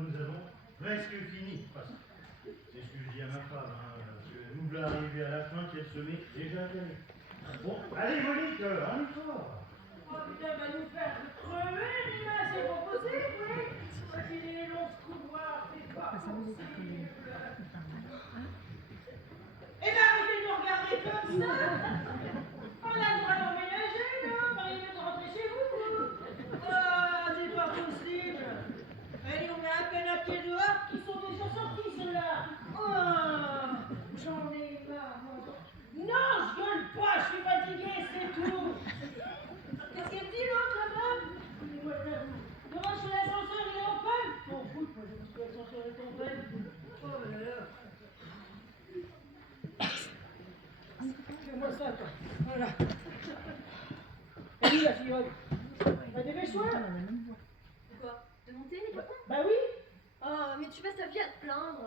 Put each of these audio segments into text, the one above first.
nous avons presque fini. Enfin, c'est ce que je dis à ma femme, hein, parce que nous voilà arrivés à la fin qu'elle se met déjà à caler. Bon, allez Monique, un effort. Oh putain, elle va nous faire crever, Nima, c'est pas possible, oui. Quand il est long ce couloir, c'est pas possible. Eh ben arrêtez de nous regarder comme ça. On a le droit d'emménager, là. Pareil de rentrer chez vous. Ah, c'est pas possible. Allez, on met à peine à pied dehors, qui sont déjà sortis, ceux-là. Oh, j'en ai marre, moi. Non, je gueule pas, je suis fatiguée, c'est tout. Qu'est-ce qu'elle dit, l'autre, là-bas? Comment je fais l'ascenseur, il est en panne? M'en fous, moi, je dis que l'ascenseur est en panne. Oh là là. Fais-moi ça, toi. Voilà. Et oui, la fille, bah, dépêche-toi. Quoi? De monter les cartons? Bah oui. Oh, mais tu passes ta vie à te plaindre.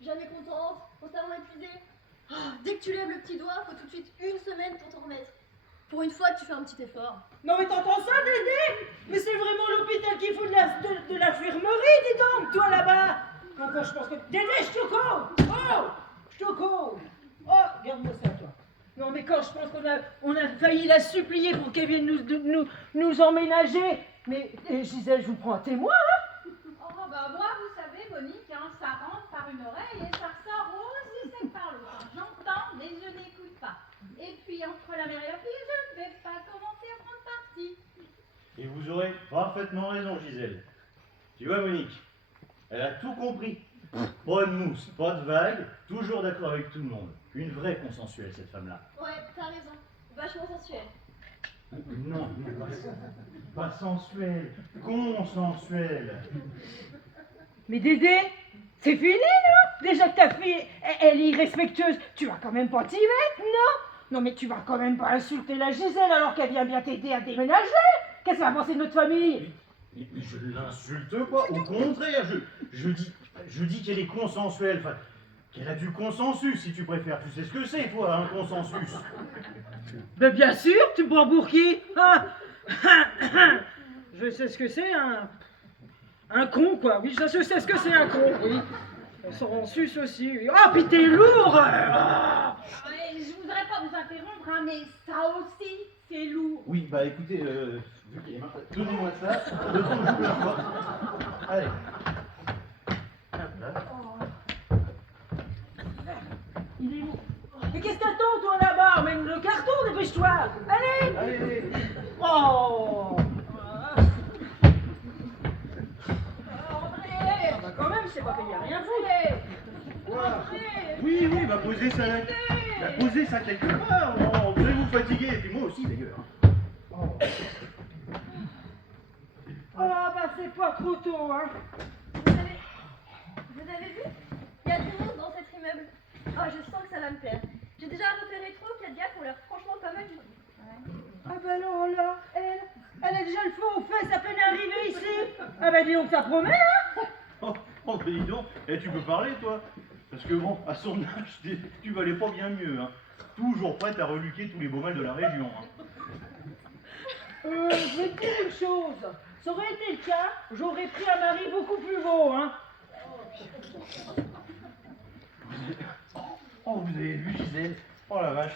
Jamais contente, constamment épuisée. Oh, dès que tu lèves le petit doigt, faut tout de suite une semaine pour t'en remettre. Pour une fois, tu fais un petit effort. Non mais t'entends ça, Dédé? Mais c'est vraiment l'hôpital qu'il faut de l'infirmerie, dis donc, toi là-bas. Encore, je pense que... Dédé, je te cause. Oh, je te cause. Oh, regarde-moi ça, toi. Non mais quand je pense qu'on a failli la supplier pour qu'elle vienne nous emménager. Mais Gisèle, je vous prends un témoin, hein? Oh bah moi, vous savez, Monique, hein, ça rentre par une oreille et ça ressort aussi sec par l'autre. Hein. J'entends, mais je n'écoute pas. Et puis entre la mère et la fille, je ne vais pas commencer à prendre parti. Et vous aurez parfaitement raison, Gisèle. Tu vois, Monique, elle a tout compris. Pas de mousse, pas de vague, toujours d'accord avec tout le monde. Une vraie consensuelle, cette femme-là. Ouais, t'as raison. Vachement sensuel. Non, pas sensuelle, consensuelle. Mais Dédé, c'est fini, non? Déjà que ta fille, elle est irrespectueuse, tu vas quand même pas t'y mettre, non? Non mais tu vas quand même pas insulter la Gisèle alors qu'elle vient bien t'aider à déménager. Qu'est-ce qu'elle va penser de notre famille? Mais je ne l'insulte pas, au contraire, je dis qu'elle est consensuelle, enfin, qu'elle a du consensus, si tu préfères. Tu sais ce que c'est, toi, un consensus? Ben bien sûr, tu me prends pour qui? Ah. Je sais ce que c'est, un con, quoi. Oui, je sais ce que c'est, un con, oui. Consensus aussi, oui. Ah, puis t'es lourd! Ah. Ouais, je voudrais pas vous interrompre, hein, mais ça aussi, c'est lourd. Oui, bah écoutez, vu qu'il est marre, donnez-moi ça, le temps que je vous la vois. Allez. Hop là. Il est où? Mais qu'est-ce que t'attends, toi, là-bas? Emmène le carton, dépêche-toi! Allez! Allez. Oh! André! Ah bah quand même, je sais pas payer rien foutre! Quoi? Oui, bah posez ça, posez ça quelque part. Oh, vous allez vous fatiguer, et puis moi aussi d'ailleurs. Oh. Ah bah c'est pas trop tôt, hein! Vous avez vu? Il y a du monde dans cet immeuble. Oh, je sens que ça va me plaire. J'ai déjà repéré trop que les gars ont l'air franchement pas mal du tout. Ouais. Ah bah alors là, elle a déjà le feu aux fesses à peine arrivée ici! Ah bah dis donc, ça promet, hein! Oh, mais dis donc, tu peux parler toi? Parce que bon, à son âge, tu valais pas bien mieux, hein. Toujours prête à reluquer tous les beaux mâles de la région, hein. Je vais te dire une chose. Ça aurait été le cas, j'aurais pris un mari beaucoup plus beau, hein. Oh, vous avez vu Gisèle? Oh la vache.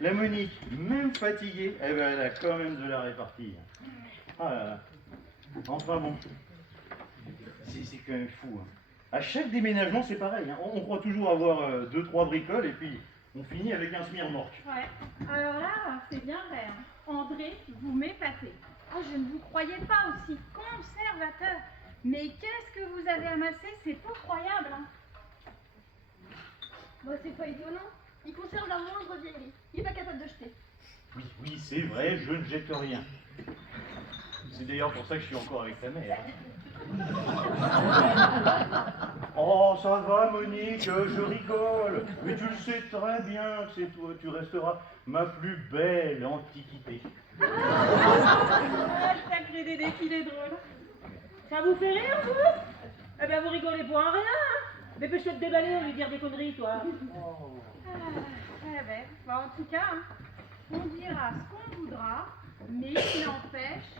La Monique, même fatiguée, eh ben, elle a quand même de la répartie. Ah là là. Enfin bon. C'est quand même fou, hein. À chaque déménagement, c'est pareil, hein. On croit toujours avoir 2-3 bricoles et puis on finit avec un smirmorque. Ouais, alors là, c'est bien vrai. Hein. André, vous m'épatez. Oh, je ne vous croyais pas aussi conservateur. Mais qu'est-ce que vous avez amassé? C'est pas croyable. Hein. Bah, c'est pas étonnant. Il conserve la moindre vieillerie. Il est pas capable de jeter. Oui, c'est vrai, je ne jette rien. C'est d'ailleurs pour ça que je suis encore avec ta mère. Oh, ça va, Monique, je rigole. Mais tu le sais très bien que c'est toi, tu resteras ma plus belle antiquité. Ah, sacré Dédé, qu'il est drôle. Ça vous fait rire, vous? Eh ben, vous rigolez pour un rien, hein? Dépêche-toi de déballer, on lui dire des conneries, toi. Oh. Eh ben, bah, en tout cas, hein, on dira ce qu'on voudra, mais il n'empêche,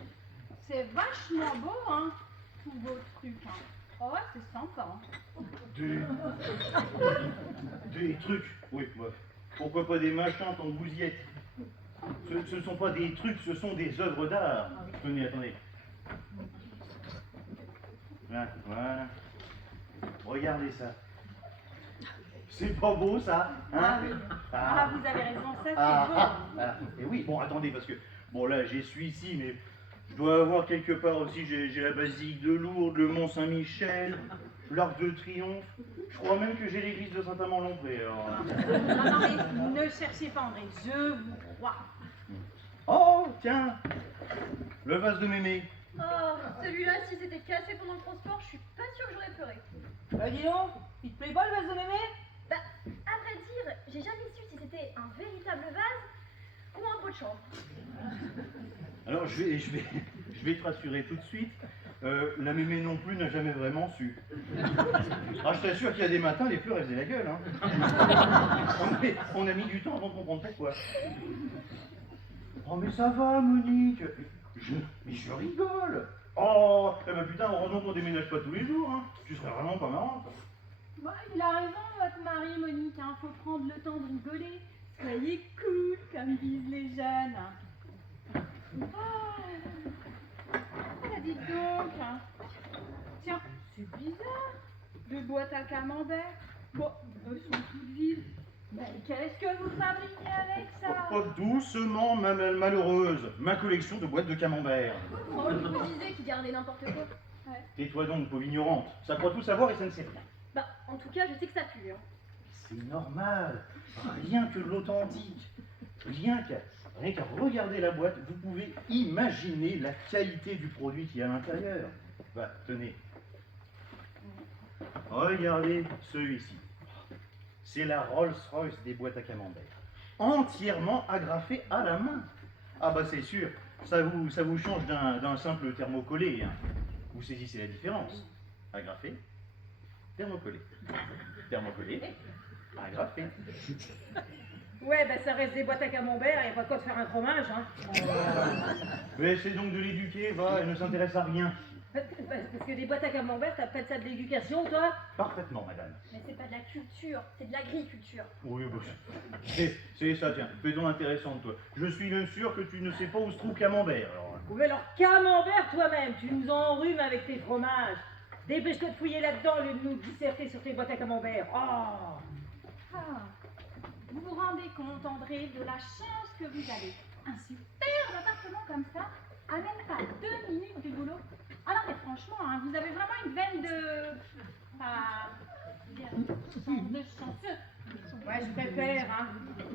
c'est vachement beau, hein, tous vos trucs. Hein. Oh, ouais, c'est sympa. Hein. Des trucs, oui, ouais. Pourquoi pas des machins en bousillette? Ce ne sont pas des trucs, ce sont des œuvres d'art. Tenez, attendez. Là, voilà. Regardez ça. C'est pas beau ça, hein? Ah oui. Ah, vous avez raison, ça c'est beau. Et oui, bon, attendez, parce que, bon là, j'y suis ici, mais je dois avoir quelque part aussi, j'ai la basilique de Lourdes, le Mont Saint-Michel, l'Arc de Triomphe. Je crois même que j'ai l'église de Saint-Amand-Lompré. Alors... Non, mais ne cherchez pas, André, je vous crois. Oh, tiens, le vase de mémé. Oh, celui-là, si c'était cassé pendant le transport, je suis pas sûre que j'aurais pleuré. Bah dis donc, il te plaît pas le vase de mémé? Bah, à vrai dire, j'ai jamais su si c'était un véritable vase ou un pot de chambre. Alors, je vais te rassurer tout de suite. La mémé non plus n'a jamais vraiment su. Ah, je t'assure qu'il y a des matins, les fleurs, elles faisaient la gueule. Hein. On a mis du temps avant de comprendre pourquoi. Oh, mais ça va, Monique. Mais je rigole. Oh, eh ben putain, heureusement qu'on déménage pas tous les jours. Hein. Tu serais vraiment pas marrante. Bah, il a raison, votre mari, Monique, hein. Faut prendre le temps de rigoler. Soyez cool, comme disent les jeunes. Ah, dites donc. Hein. Tiens, c'est bizarre. Deux boîtes à camembert. Bon, elles sont toutes vides. Mais qu'est-ce que vous fabriquez avec ça? Oh, doucement, ma malheureuse. Ma collection de boîtes de camembert. Oh, je me disais qu'il gardait n'importe quoi. Ouais. Tais-toi donc, pauvre ignorante. Ça croit tout savoir et ça ne sait rien. Bah, en tout cas, je sais que ça pue. Hein. C'est normal. Rien que l'authentique. Rien qu'à regarder la boîte, vous pouvez imaginer la qualité du produit qui est à l'intérieur. Bah, tenez. Regardez celui-ci. C'est la Rolls-Royce des boîtes à camembert. Entièrement agrafée à la main. Ah bah c'est sûr, ça vous change d'un simple thermocollé. Hein. Vous saisissez la différence. Agrafé, thermocollé. Thermocollé, agrafé. Ouais, bah ça reste des boîtes à camembert, y a pas de quoi de faire un fromage, hein. Mais c'est donc de l'éduquer, va, elle ne s'intéresse à rien. Parce que des boîtes à camembert, t'appelles ça de l'éducation, toi? Parfaitement, madame. Mais c'est pas de la culture, c'est de l'agriculture. Oui, bah, c'est ça, tiens, fais-donc intéressante, toi. Je suis même sûr que tu ne sais pas où se trouve Camembert, alors. Oui, alors camembert toi-même, tu nous enrhumes avec tes fromages. Dépêche-toi de fouiller là-dedans au lieu de nous disserter sur tes boîtes à camembert. Oh. Ah, vous vous rendez compte, André, de la chance que vous avez? Un superbe appartement comme ça, à même pas 2 minutes du boulot. Alors, mais franchement, hein, vous avez vraiment une veine de... de chanceux. Ouais, je préfère, hein.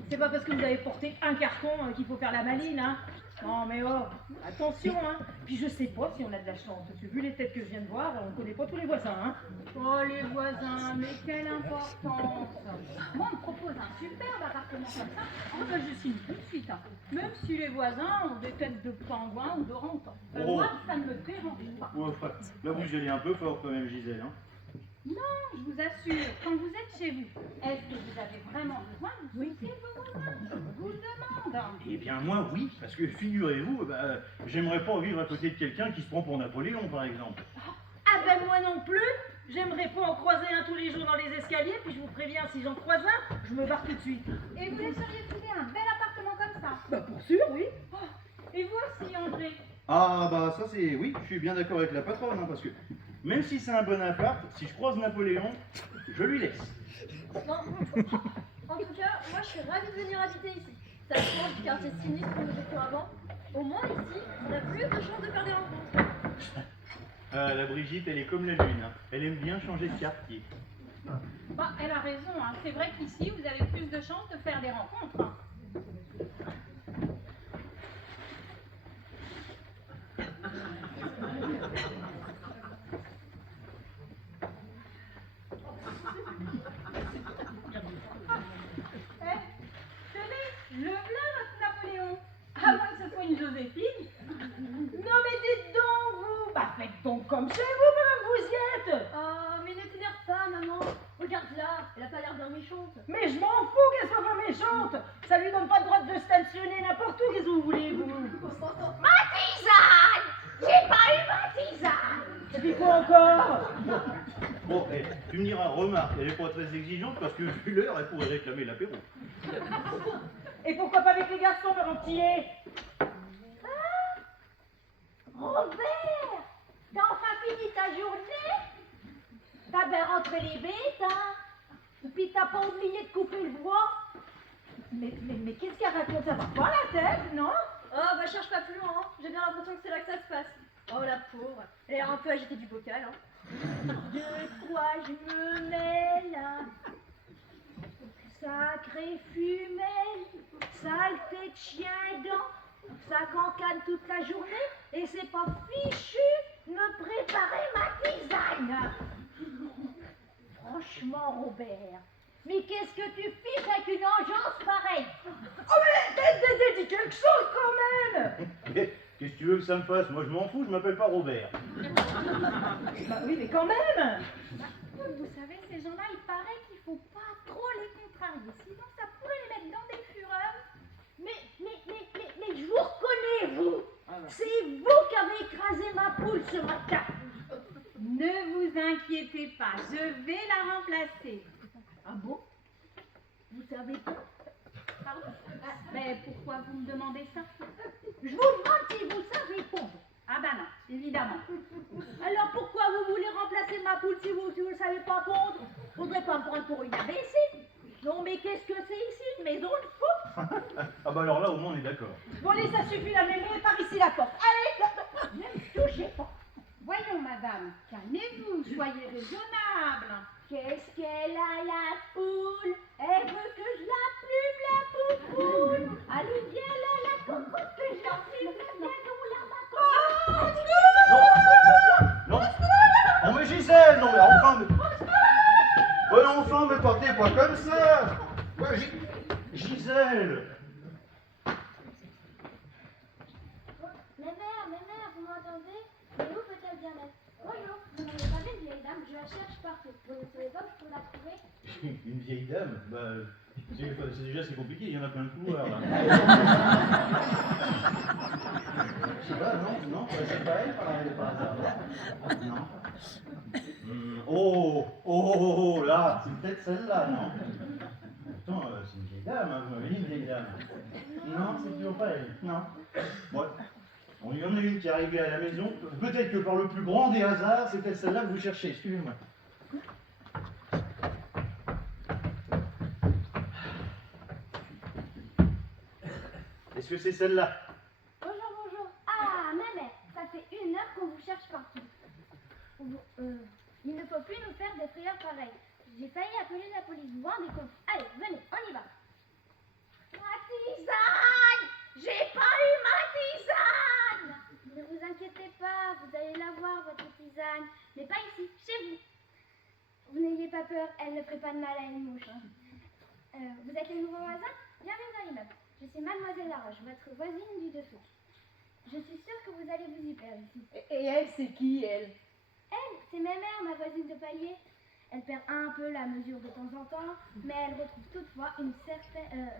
C'est pas parce que vous avez porté un carton qu'il faut faire la maline, hein. Non, mais oh, attention, hein. Puis je sais pas si on a de la chance, parce que vu les têtes que je viens de voir, on connaît pas tous les voisins, hein. Oh, les voisins, mais quelle importance! Moi, on me propose un superbe appartement comme ça. Oh, ben, je signe tout de suite, hein. Même si les voisins ont des têtes de pingouins ou d'orang-outans. Oh. Moi, ça ne me dérange pas. Ouais, enfin, là, vous y allez un peu fort quand même, Gisèle, hein. Non, je vous assure, quand vous êtes chez vous, est-ce que vous avez vraiment besoin de vous soucier de vos voisins? Je vous le demande. Eh bien, moi, oui, parce que figurez-vous, bah, j'aimerais pas vivre à côté de quelqu'un qui se prend pour Napoléon, par exemple. Ah ben moi non plus. J'aimerais pas en croiser un tous les jours dans les escaliers, puis je vous préviens, si j'en croise un, je me barre tout de suite. Et vous laisseriez trouver un bel appartement comme ça? Bah pour sûr, oui. Oh, et vous aussi, André? Ah, bah, ça, c'est... Oui, je suis bien d'accord avec la patronne, hein, parce que même si c'est un bon appart, si je croise Napoléon, je lui laisse. Non, en tout cas, moi je suis ravie de venir habiter ici. Ça change du quartier sinistre où nous étions avant. Au moins ici, on a plus de chances de faire des rencontres. Ah, la Brigitte, elle est comme la lune, hein. Elle aime bien changer de quartier. Bah, elle a raison, hein. C'est vrai qu'ici, vous avez plus de chances de faire des rencontres. Hein. Le voilà votre Napoléon. À moins que ce soit une Joséphine. Non mais dites donc, vous. Bah faites donc comme chez vous, madame, vous y êtes. Oh, mais ne t'énerve pas, maman. Regarde-la, elle a pas l'air bien méchante. Mais je m'en fous qu'elle soit pas méchante. Ça lui donne pas le droit de stationner n'importe où, qu'est-ce que vous voulez, vous? Ma tisane! J'ai pas eu ma tisane! Et puis quoi? encore. Bon, tu me diras, remarque, elle est pas très exigeante parce que vu l'heure, elle pourrait réclamer l'apéro. Et pourquoi pas avec les garçons, me rentier? Robert, t'as enfin fini ta journée? T'as bien rentré les bêtes, hein? Puis t'as pas oublié de couper le bois? Mais qu'est-ce qu'elle raconte? Ça va pas la tête, non? Oh, bah cherche pas plus loin, hein. J'ai bien l'impression que c'est là que ça se passe. Oh, la pauvre. Elle a l'air un peu agitée du bocal, hein. De quoi je me mêle? Sacré fumée, saleté de chien aidant, ça cancane toute la journée et c'est pas fichu de me préparer ma tisane. Franchement, Robert, mais qu'est-ce que tu fiches avec une engeance pareille? Oh mais dis quelque chose quand même. Qu'est-ce que tu veux que ça me fasse? Moi, je m'en fous, je m'appelle pas Robert. Bah oui, mais quand même. Vous savez, ces gens-là, il paraît qu'il faut pas trop les contrarier, sinon ça pourrait les mettre dans des fureurs. Mais je vous reconnais, vous. C'est vous qui avez écrasé ma poule ce matin. Ne vous inquiétez pas, je vais la remplacer. Ah bon? Vous savez pas? Pardon? Mais pourquoi vous me demandez ça? Je vous demande si vous savez répondre. Ah bah non, évidemment. Alors pourquoi vous voulez remplacer ma poule si vous ne savez pas pondre? Faudrait pas me prendre pour une imbécile. Non mais qu'est-ce que c'est ici? Une maison de fou? Ah bah alors là, au moins, on est d'accord. Bon allez, ça suffit la mémé, par ici la porte. Allez. Ne me touchez pas. Voyons, madame, calmez-vous, soyez raisonnable. Qu'est-ce qu'elle a la poule? Elle veut que je la plume la poupoule. Allez viens là la cocotte que je la plume. Viens donc la macotte. Non, non mais Gisèle, non mais enfin, mais partez pas comme ça. Ouais, Gisèle. Mère, vous m'entendez? Mais où peut-elle bien être? Bonjour, vous n'avez pas vu une vieille dame? Je la cherche partout. Vous ne savez pas où je peux la trouver? Une vieille dame? Bah, c'est compliqué, il y en a plein de couloirs là. Je sais pas, non, c'est pas elle par hasard. Non. Oh, là, c'est peut-être celle-là, non? Pourtant, c'est une vieille dame, hein, vous m'avez dit une vieille dame. Non, c'est toujours pas elle, non. Ouais. Bon, il y en a une qui est arrivée à la maison, peut-être que par le plus grand des hasards, c'est peut-être celle-là que vous cherchez, suivez-moi. Est-ce que c'est celle-là? Bonjour. Ah, ma mère, ça fait 1 heure qu'on vous cherche partout. Il ne faut plus nous faire des frayeurs pareilles. J'ai failli appeler la police. Vous vous rendez compte? Allez, venez, on y va. Ma tisane! J'ai pas eu ma tisane! Ne vous inquiétez pas, vous allez la voir, votre tisane. Mais pas ici, chez vous. Vous n'ayez pas peur, elle ne ferait pas de mal à une mouche. Vous êtes les nouveaux voisins? Bienvenue dans l'immeuble. Je suis Mademoiselle Laroche, votre voisine du dessous. Je suis sûre que vous allez vous y plaire ici. Et elle, c'est qui elle? Elle, c'est ma mère, ma voisine de palier. Elle perd un peu la mesure de temps en temps, mais elle retrouve toutefois une certaine...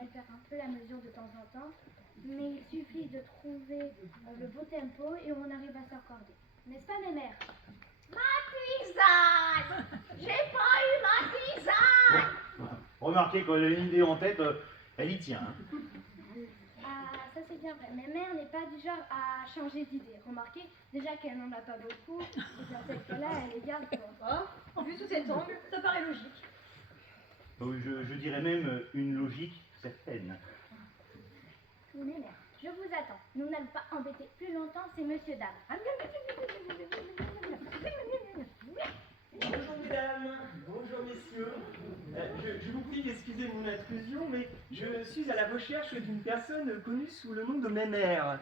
Elle perd un peu la mesure de temps en temps, mais il suffit de trouver le beau tempo et on arrive à s'accorder. N'est-ce pas, mes mères? Ma tisane! J'ai pas eu ma tisane! Remarquez, quand elle a une idée en tête, elle y tient. Hein. Ah, ça c'est bien vrai. Ma mère n'est pas du genre à changer d'idée. Remarquez, déjà qu'elle n'en a pas beaucoup, et bien celle qu'elle a, elle les garde pour. Ah, vu sous cet angle, ça paraît logique. Je dirais même une logique certaine. Mes mères, je vous attends. Nous n'allons pas embêter plus longtemps ces monsieur dames. Bonjour mesdames, bonjour messieurs. Je vous prie d'excuser mon intrusion, mais je suis à la recherche d'une personne connue sous le nom de Mémère.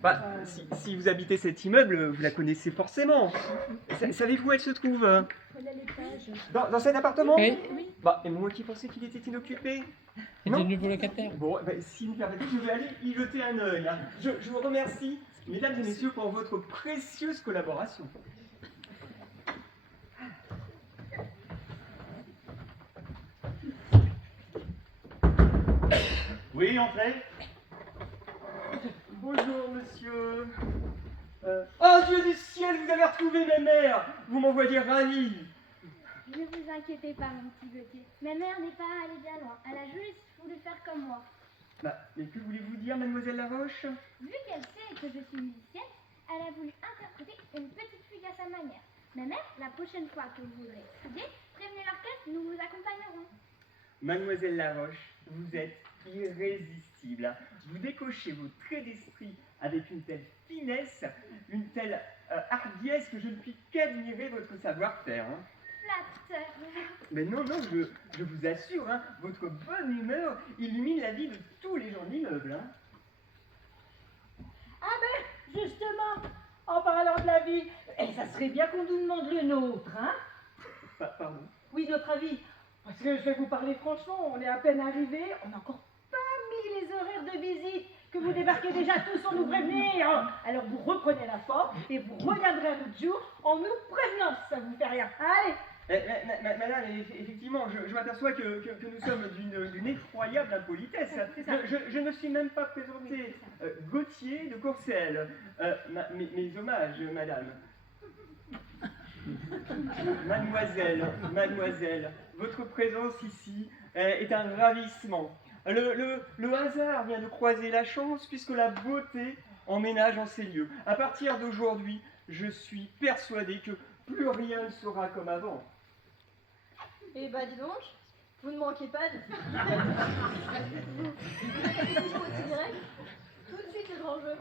Bah, si vous habitez cet immeuble, vous la connaissez forcément. Savez-vous où elle se trouve? Dans cet appartement? Oui. Bah, et moi qui pensais qu'il était inoccupé. C'est Non. le nouveau locataire. Bon, bah, si vous me permettez, je vais aller y jeter un œil. Hein. Je vous remercie, mesdames et messieurs, pour votre précieuse collaboration. Oui, entrez. Bonjour monsieur. retrouver mes mères. Vous m'en voyez ravi. Ne vous inquiétez pas, mon petit Gauthier. Ma mère n'est pas allée bien loin. Elle a juste voulu faire comme moi. Mais que voulez-vous dire, mademoiselle Laroche? Vu qu'elle sait que je suis musicienne, elle a voulu interpréter une petite fugue à sa manière. Ma mère, la prochaine fois que vous voudrez étudier, prévenez l'orchestre, nous vous accompagnerons. Mademoiselle Laroche, vous êtes irrésistible. Vous décochez vos traits d'esprit avec une telle finesse, une telle hardiesse que je ne puis qu'admirer votre savoir-faire. Hein. Flatteur. Mais non, je vous assure, hein, votre bonne humeur illumine la vie de tous les gens de l'immeuble. Hein. Ah ben, justement, en parlant de la vie, ça serait bien qu'on nous demande le nôtre, hein? Pardon. Oui, notre avis. Parce que je vais vous parler franchement, on est à peine arrivés, on n'a encore pas mis les horaires de visite, que vous débarquez déjà tous sans nous prévenir. Alors vous reprenez la forme et vous reviendrez un autre jour en nous prévenant si ça vous fait rien. Allez! Madame, effectivement, je m'aperçois que nous sommes d'une effroyable impolitesse. Je ne me suis même pas présenté. Gauthier de Courcelles. Mes hommages, madame. Mademoiselle, votre présence ici est un ravissement. Le hasard vient de croiser la chance puisque la beauté emménage en ces lieux. À partir d'aujourd'hui, je suis persuadé que plus rien ne sera comme avant. Eh bah dis donc, vous ne manquez pas de... direct, tout de suite le grand jeu.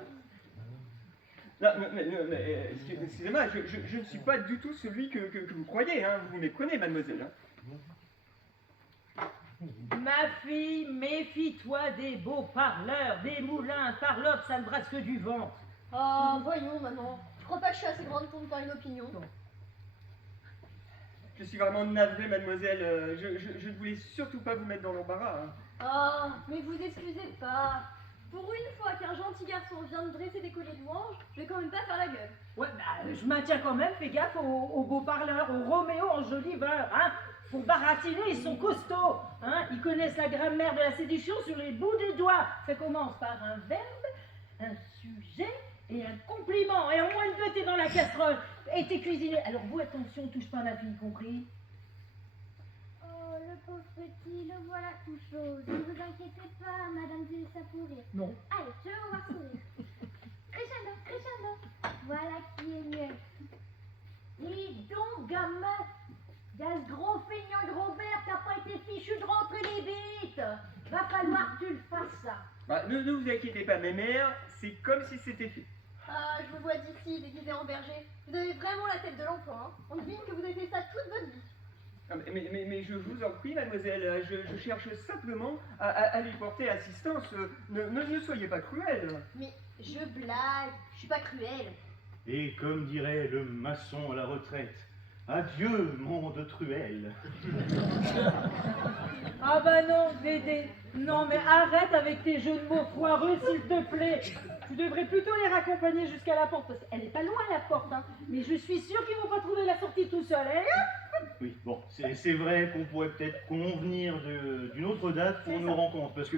Non, mais excusez-moi, je ne suis pas du tout celui que vous croyez, hein. Vous méprenez, mademoiselle. Hein. Ma fille, méfie-toi des beaux parleurs, des moulins, parlotte, ça ne brasse que du vent. Ah, voyons maman, je crois pas que je suis assez grande pour me faire une opinion. Je suis vraiment navré, mademoiselle. Je ne voulais surtout pas vous mettre dans l'embarras. Hein. Ah, mais vous excusez pas. Pour une fois qu'un gentil garçon vient de dresser des colliers de louanges, je vais quand même pas faire la gueule. Ouais, bah, je maintiens quand même, fais gaffe aux beaux parleurs, aux Roméo enjoliveurs, hein. Pour baratiner, ils sont costauds, hein. Ils connaissent la grammaire de la séduction sur les bouts des doigts. Ça commence par un verbe, un sujet et un compliment. Et en moins de deux, t'es dans la casserole et t'es cuisiné. Alors vous, attention, touche pas ma fille, compris? Oh, le pauvre petit, le voilà tout chaud. Ne vous inquiétez pas, madame dit ça pour rire. Non. Allez, je vais vous voir sourire. Crescendo, crescendo. Voilà qui est mieux. Dis donc, gamin, y'a ce gros feignant de Robert qui n'a pas été fichu de rentrer les bites. Va falloir que tu le fasses, ça. Bah, ne vous inquiétez pas, mes mères, c'est comme si c'était fait. Ah, je vous vois d'ici, déguisé en berger. Vous avez vraiment la tête de l'emploi, hein. On devine que vous avez fait ça toute votre vie. Ah, mais je vous en prie, mademoiselle, je cherche simplement à lui porter assistance. Ne soyez pas cruelle. Mais je blague, je suis pas cruelle. Et comme dirait le maçon à la retraite, adieu, monde truelle. Ah bah non, Dédé, non mais arrête avec tes jeux de mots foireux, s'il te plaît. Tu devrais plutôt les raccompagner jusqu'à la porte, parce qu'elle est pas loin la porte, hein. Mais je suis sûre qu'ils vont pas trouver la sortie tout seuls, hein. Oui, bon, c'est vrai qu'on pourrait peut-être convenir d'une autre date pour nos rencontres, parce que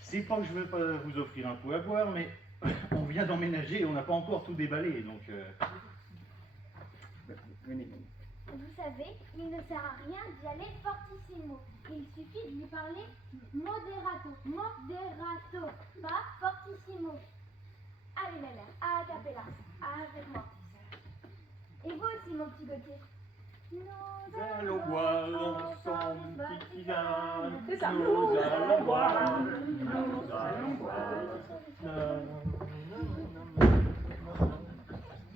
c'est pas que je veux pas vous offrir un coup à boire, mais on vient d'emménager et on n'a pas encore tout déballé, donc... Venez. Vous savez, il ne sert à rien d'y aller fortissimo. Il suffit de lui parler moderato. Moderato, pas fortissimo. Allez, ma mère, a cappella, avec moi. Et vous aussi, mon petit Gauthier. Nous allons boire ensemble, petite tisane. C'est ça. Nous allons boire.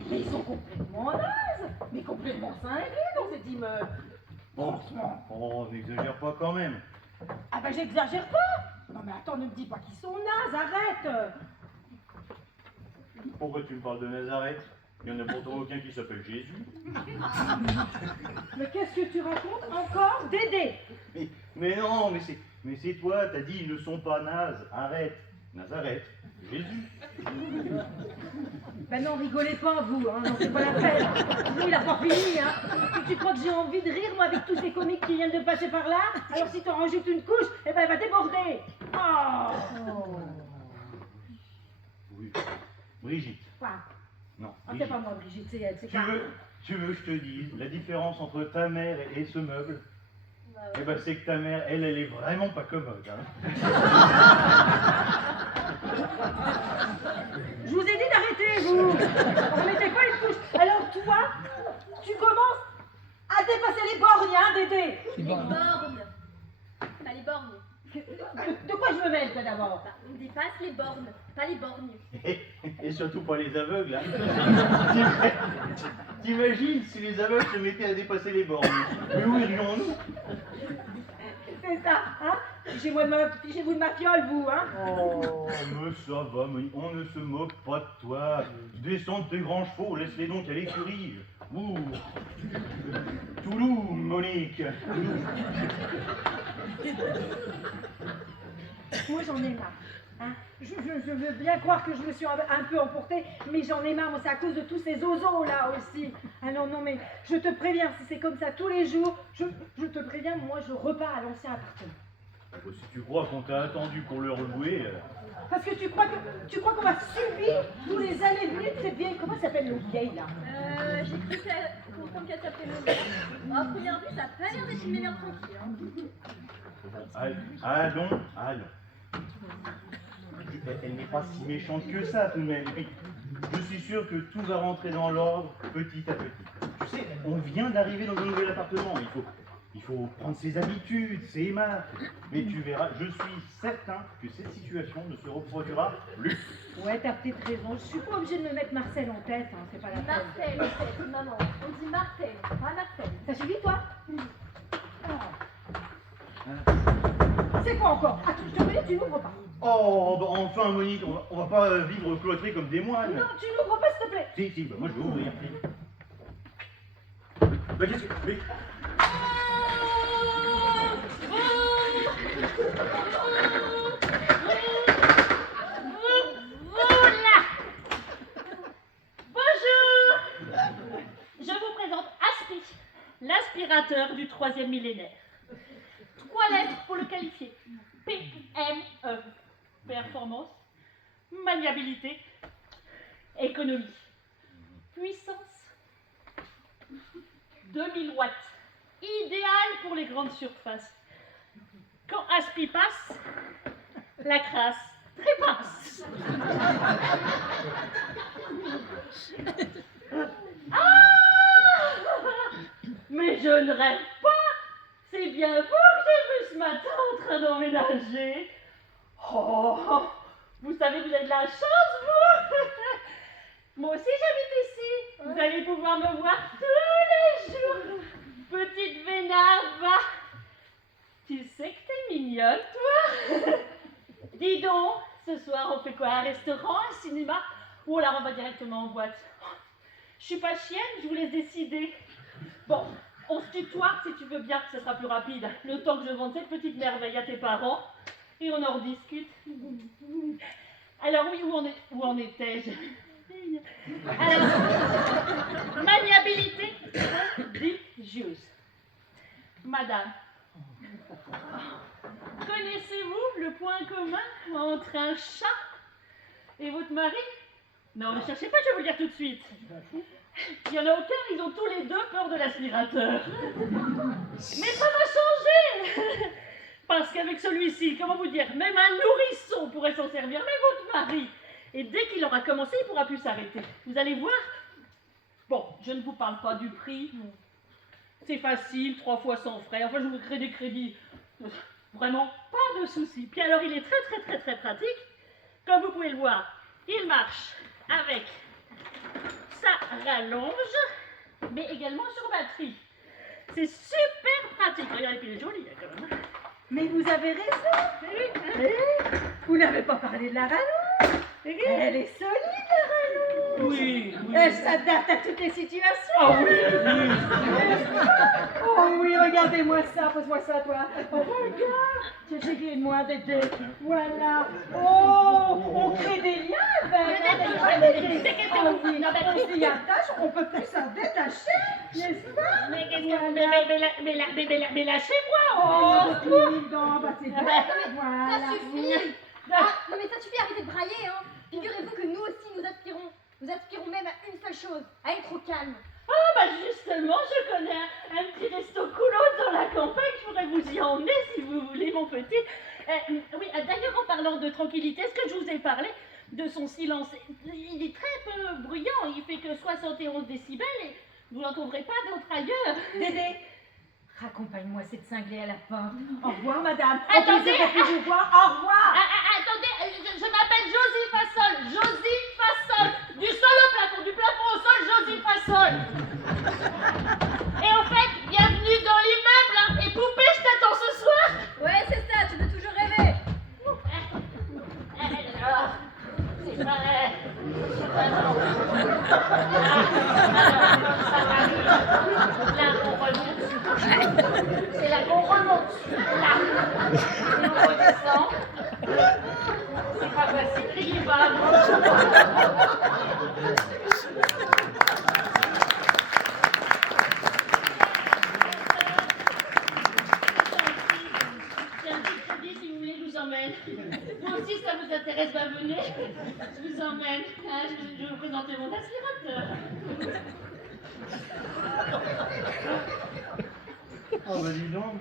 Mais ils sont complètement nazes, mais complètement cinglés dans cet immeuble. Bon, on n'exagère pas quand même. Ah bah j'exagère pas. Non mais attends, ne me dis pas qu'ils sont nazes, arrête. Pourquoi tu me parles de Nazareth? Il n'y en a pourtant aucun qui s'appelle Jésus. Mais qu'est-ce que tu racontes encore, Dédé? Mais non, mais c'est toi, t'as dit ils ne sont pas nazes. Arrête. Nazareth, Jésus. Ben non, rigolez pas, vous, hein, non, c'est pas la peine. Nous, il a pas fini, hein. Tu crois que j'ai envie de rire, moi, avec tous ces comiques qui viennent de passer par là? Alors si t'en rajoutes une couche, eh ben, elle va déborder. Oh. Oui. Brigitte, Quoi? Non. Ah, c'est Brigitte. pas moi, Brigitte, c'est elle, c'est Tu pas. veux que je te dise la différence entre ta mère et ce meuble? Bah Eh ouais. ben, c'est que ta mère, elle est vraiment pas commode. Hein. Je vous ai dit d'arrêter, vous. On mettez pas une touche. Alors toi, tu commences à dépasser les bornes, hein, Dédé. Les bornes. Pas les bornes. De quoi je me mêle, toi, d'abord? Bah, on dépasse les bornes, pas les borgnes. Et surtout pas les aveugles. Hein. T'imagines si les aveugles se mettaient à dépasser les bornes? Mais où irions-nous? C'est ça, hein? Fichez-vous de ma fiole, vous, hein? Oh, mais ça va, Monique, on ne se moque pas de toi. Descends de tes grands chevaux, laisse-les donc à l'écurie. Ouh. Toulouse, Monique. Toulouse. Moi, j'en ai marre. Hein? Je veux bien croire que je me suis un peu emportée, mais j'en ai marre. Moi, c'est à cause de tous ces ozos là aussi. Ah non, non, mais je te préviens, si c'est comme ça tous les jours, je te préviens, moi, je repars à l'ancien appartement. Bon, si tu crois qu'on t'a attendu pour le relouer, Parce que tu crois qu'on va subir tous les allées venues de cette vieille. Comment s'appelle le vieille là? J'ai cru comprendre qu'elle s'appelait Monique. À première vue, ça a pas l'air d'être une mère tranquille. Hein. allons. Elle n'est pas si méchante que ça tout de même. Et puis, je suis sûr que tout va rentrer dans l'ordre petit à petit. Tu sais, on vient d'arriver dans un nouvel appartement. Il faut prendre ses habitudes, ses marques. Mais tu verras, je suis certain que cette situation ne se reproduira plus. Ouais, t'as peut-être raison. Je suis pas obligée de me mettre Marcel en tête, hein. C'est pas la peine. Martel, en fait, maman. On dit Martel, pas Martel. Ça suffit, toi? C'est quoi encore? Ah, je te connais, tu n'ouvres pas. Oh, bah enfin Monique, on va pas vivre cloîtrés comme des moines. Non, tu n'ouvres pas, s'il te plaît. Si, bah moi je vais ouvrir. Bah qu'est-ce que... Mais... Voilà. Bonjour. Je vous présente Aspi, l'aspirateur du 3e millénaire. 3 lettres pour le qualifier. PME. Performance, maniabilité, économie. Puissance, 2000 watts. Idéal pour les grandes surfaces. Quand Aspi passe, la crasse trépasse. Ah! Mais je ne rêve pas. C'est bien vous que j'ai vu ce matin en train d'emménager. Oh, vous savez que vous avez de la chance, vous. Moi aussi j'habite ici. Vous allez pouvoir me voir tous les jours. Petite vénarde, va. Tu sais que t'es mignonne, toi. Dis donc, ce soir on fait quoi? Un restaurant, un cinéma? Ou alors on va directement en boîte? Je suis pas chienne, je vous laisse décider. Bon, on se tutoie si tu veux bien, que ce sera plus rapide. Le temps que je vende cette petite merveille à tes parents. Et on en rediscute. Alors oui, où en étais-je? Alors, maniabilité religieuse. Madame, connaissez-vous le point commun entre un chat et votre mari? Non, ne cherchez pas, je vais vous le dire tout de suite. Il n'y en a aucun, ils ont tous les deux peur de l'aspirateur. Mais ça va changer. Parce qu'avec celui-ci, comment vous dire, même un nourrisson pourrait s'en servir, mais votre mari. Et dès qu'il aura commencé, il ne pourra plus s'arrêter. Vous allez voir. Bon, je ne vous parle pas du prix. C'est facile, 3 fois sans frais. Enfin, je vous crée des crédits. Vraiment, pas de souci. Puis alors, il est très pratique. Comme vous pouvez le voir, il marche avec sa rallonge, mais également sur batterie. C'est super pratique. Regardez, puis il est joli, hein, quand même. Mais vous avez raison. Vous n'avez pas parlé de la rallonge. Elle est solide, la rallonge. Oui. Elle s'adapte à toutes les situations. Oh oui. Oh oui, regardez-moi ça, pose-moi ça, toi. Oh, regarde, j'ai de moi, Dédé. Voilà. Oh, on crée des liens avec. On s'y attache, on peut plus s'en détacher, n'est-ce pas? Mais qu'est-ce que... Mais lâchez-moi. Oh, c'est Ça voilà. suffit. Ah, non mais ça suffit, arrêtez de brailler, hein. Figurez-vous que nous aussi, nous aspirons même à une chose, à être au calme. Ah bah justement, je connais un petit resto coolos dans la campagne, je pourrais vous y emmener si vous voulez, mon petit. Oui, d'ailleurs, en parlant de tranquillité, est-ce que je vous ai parlé de son silence? Il est très peu bruyant, il fait que 71 décibels et vous n'en trouverez pas d'autres ailleurs. Dédé, raccompagne-moi cette cinglée à la porte. Au revoir, madame. Attendez, Au plaisir de vous voir. Au revoir. Attendez, je m'appelle Josie Fassol, Josie Fassol, du sol au plafond, du plafond au sol, Josie Fassol. Et en fait, bienvenue dans l'immeuble, hein. Et poupée, je t'attends ce soir. Ouais, c'est ça, tu peux toujours rêver. Alors, c'est pareil. Là, on remonte. C'est là qu'on remonte. Là. Et on redescend. C'est pas facile, criez pas. C'est un petit crédit, si vous voulez, je vous emmène. Vous aussi, ça vous intéresse, bah venez. Je vous emmène. Hein, je vais vous présenter mon aspirateur. Oh bah dis donc.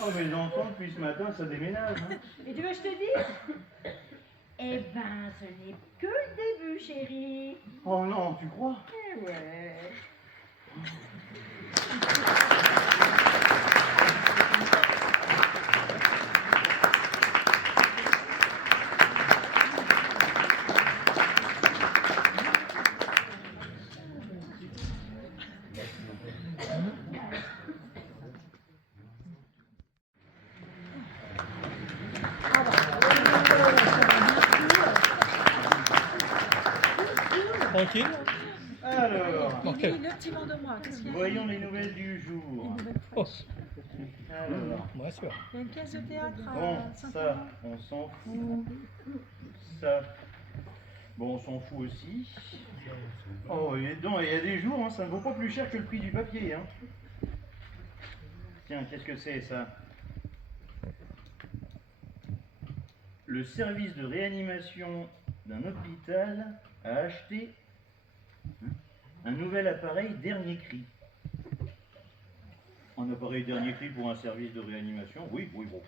Oh mes enfants, depuis ce matin, ça déménage. Hein. Et tu veux que je te dise? Eh ben, ce n'est que le début, chérie. Oh non, tu crois? Eh ouais. Tranquille. Alors, Ok. Le petit vent de moi, qu'est-ce qu'il y a? voyons les nouvelles du jour. Oh, Alors, bien sûr. Il y a une pièce de théâtre bon, à ça, Saint-Ouen. on s'en fout. Ça, bon, on s'en fout aussi. Oh, et donc, il y a des jours, hein, ça ne vaut pas plus cher que le prix du papier. Hein. Tiens, qu'est-ce que c'est ça? Le service de réanimation d'un hôpital a acheté un nouvel appareil dernier cri. Un appareil dernier cri pour un service de réanimation? Oui, oui, bon.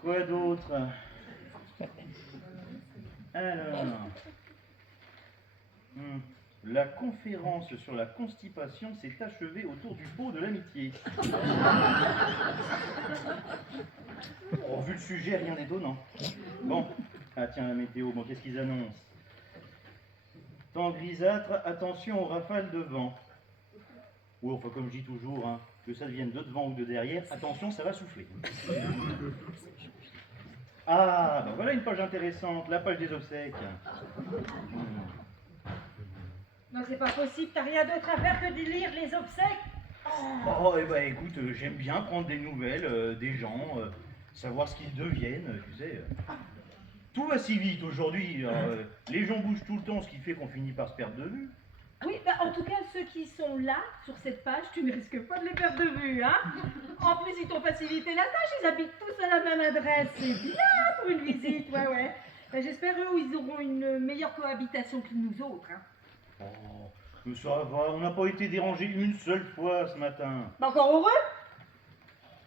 Quoi d'autre? Alors, la conférence sur la constipation s'est achevée autour du pot de l'amitié. Oh, vu le sujet, rien d'étonnant. Bon, ah tiens, la météo, bon, qu'est-ce qu'ils annoncent? Temps grisâtre, attention aux rafales de vent. Ou enfin, comme je dis toujours, hein, que ça vienne de devant ou de derrière, attention, ça va souffler. Ah, ben voilà une page intéressante, la page des obsèques. Non, c'est pas possible, t'as rien d'autre à faire que de lire les obsèques? Oh, eh ben écoute, j'aime bien prendre des nouvelles des gens, savoir ce qu'ils deviennent, tu sais. Tout va si vite aujourd'hui, les gens bougent tout le temps, ce qui fait qu'on finit par se perdre de vue. Oui, bah en tout cas, ceux qui sont là, sur cette page, tu ne risques pas de les perdre de vue, hein? En plus, ils t'ont facilité la tâche, ils habitent tous à la même adresse, c'est bien pour une visite, ouais, ouais. Ben, j'espère, eux, ils auront une meilleure cohabitation que nous autres, hein. Oh, mais ça va, on n'a pas été dérangé une seule fois ce matin. Bah, encore heureux?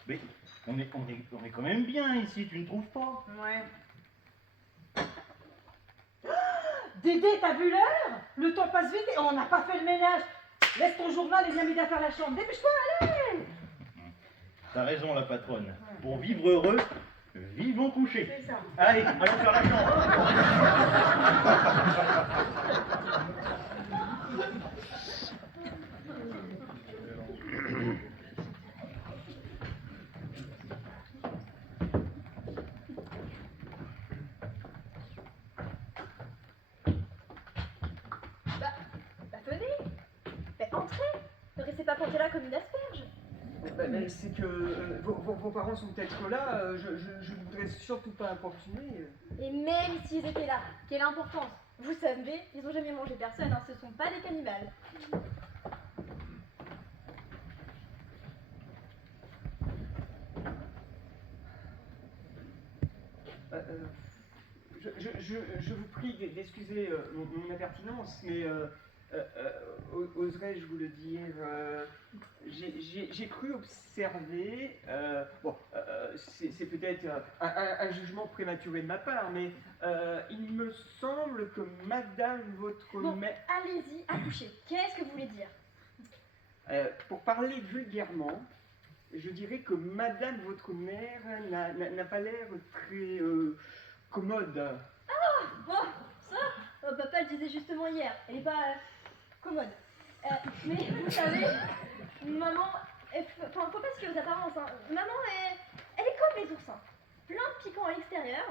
Mais on est quand même bien ici, tu ne trouves pas? Ouais. Dédé, t'as vu l'heure? Le temps passe vite et on n'a pas fait le ménage. Laisse ton journal et viens m'aider à faire la chambre. Dépêche-toi, allez! T'as raison, la patronne. Pour vivre heureux, vivons couchés. C'est ça. Allez, allons faire la chambre. Venez. Mais entrez. Ne restez pas planté là comme une asperge. Mais c'est que vos parents sont peut-être là, je ne voudrais surtout pas importuner. Et même s'ils étaient là, quelle importance? Vous savez, ils ont jamais mangé personne, hein, ce sont pas des cannibales. je vous prie d'excuser mon impertinence, mais oserais-je vous le dire, j'ai cru observer, c'est peut-être un jugement prématuré de ma part, mais il me semble que madame votre Bon, mère... allez-y, accouchez. Qu'est-ce que vous voulez dire? Pour parler vulgairement, je dirais que madame votre mère n'a pas l'air très commode. Bon, ça, papa le disait justement hier. Elle est pas commode. Mais vous savez, maman, enfin, faut pas se fier aux apparences. Hein. Maman, elle est comme les oursins. Plein de piquants à l'extérieur,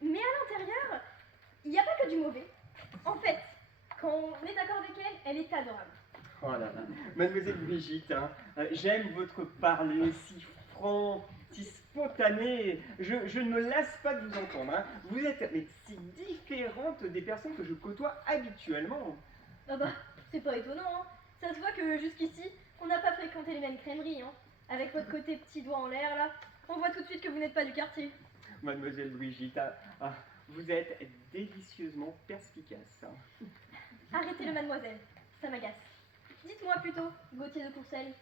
mais à l'intérieur, il n'y a pas que du mauvais. En fait, quand on est d'accord avec elle, elle est adorable. Oh là là, mademoiselle Brigitte, hein, j'aime votre parler si franc, si spontané, je ne me lasse pas de vous entendre. Hein. Vous êtes mais, si différente des personnes que je côtoie habituellement. Ah bah, c'est pas étonnant, hein. Ça se voit que jusqu'ici, on n'a pas fréquenté les mêmes crèmeries, hein. Avec votre côté petit doigt en l'air, là, on voit tout de suite que vous n'êtes pas du quartier. Mademoiselle Brigitte, vous êtes délicieusement perspicace. Hein. Arrêtez-le, mademoiselle, ça m'agace. Dites-moi plutôt, Gauthier de Courcelles,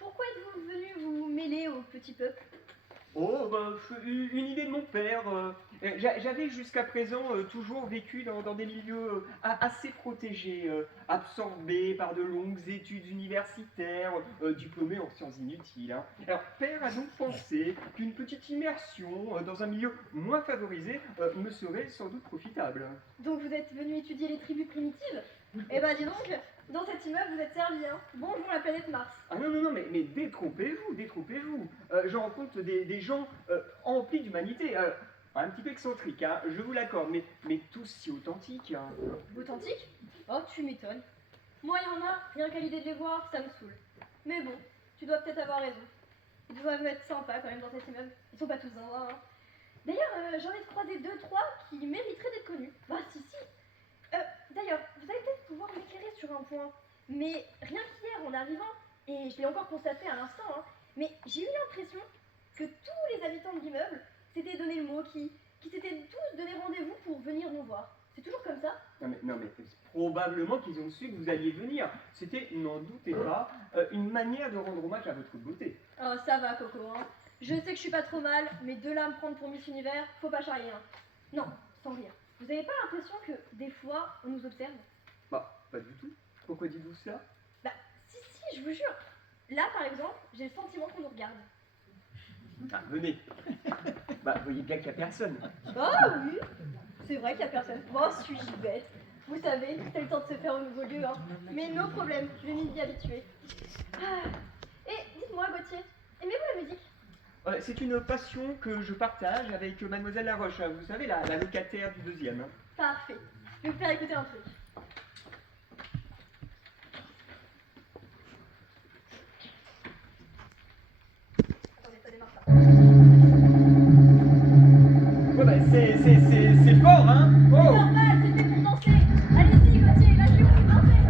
pourquoi êtes-vous venu vous mêler au petit peuple? Oh, une idée de mon père. J'avais jusqu'à présent toujours vécu dans des milieux assez protégés, absorbés par de longues études universitaires, diplômés en sciences inutiles. Hein. Alors, père a donc pensé qu'une petite immersion dans un milieu moins favorisé me serait sans doute profitable. Donc vous êtes venu étudier les tribus primitives? Eh ben dis donc, dans cet immeuble vous êtes servi, hein. Bonjour la planète Mars. Ah non, mais détrompez-vous. J'en rencontre des gens emplis d'humanité, un petit peu excentriques, hein, je vous l'accorde, mais tous si authentiques. Hein. Authentique? Oh, tu m'étonnes. Moi, il y en a, rien qu'à l'idée de les voir, ça me saoule. Mais bon, tu dois peut-être avoir raison. Ils doivent être sympas quand même dans cet immeuble. Ils sont pas tous zinzins, hein. D'ailleurs, j'en ai croisé 2-3 qui mériteraient d'être connus. Bah si. D'ailleurs, vous allez peut-être pouvoir m'éclairer sur un point. Mais rien qu'hier, en arrivant, et je l'ai encore constaté à l'instant, hein, mais j'ai eu l'impression que tous les habitants de l'immeuble s'étaient donné le mot, qui s'étaient tous donné rendez-vous pour venir nous voir. C'est toujours comme ça? Non mais probablement qu'ils ont su que vous alliez venir. C'était, n'en doutez pas, une manière de rendre hommage à votre beauté. Oh, ça va, Coco, hein. Je sais que je suis pas trop mal, mais de là à me prendre pour Miss Univers, faut pas charrier, hein. Non, sans rire. Vous avez pas l'impression que, des fois, on nous observe? Bah, pas du tout. Pourquoi dites-vous cela? Bah, si, je vous jure. Là, par exemple, j'ai le sentiment qu'on nous regarde. Ah, venez. Bah, vous voyez bien qu'il n'y a personne. Ah oui, c'est vrai qu'il y a personne. Moi, suis-je bête? Vous savez, c'est le temps de se faire au nouveau lieu, hein. Mais no problème, je vais m'y habituer. Ah. Et dites-moi, Gauthier, aimez-vous la musique? C'est une passion que je partage avec mademoiselle Laroche, hein, vous savez, la locataire du deuxième. Hein. Parfait. Je vais vous faire écouter un truc. Attendez, ça démarre pas. Ouais, bah, c'est fort, hein. C'est Oh. normal, c'est fait pour danser. Allez-y, Gauthier, lâchez-vous, dansez.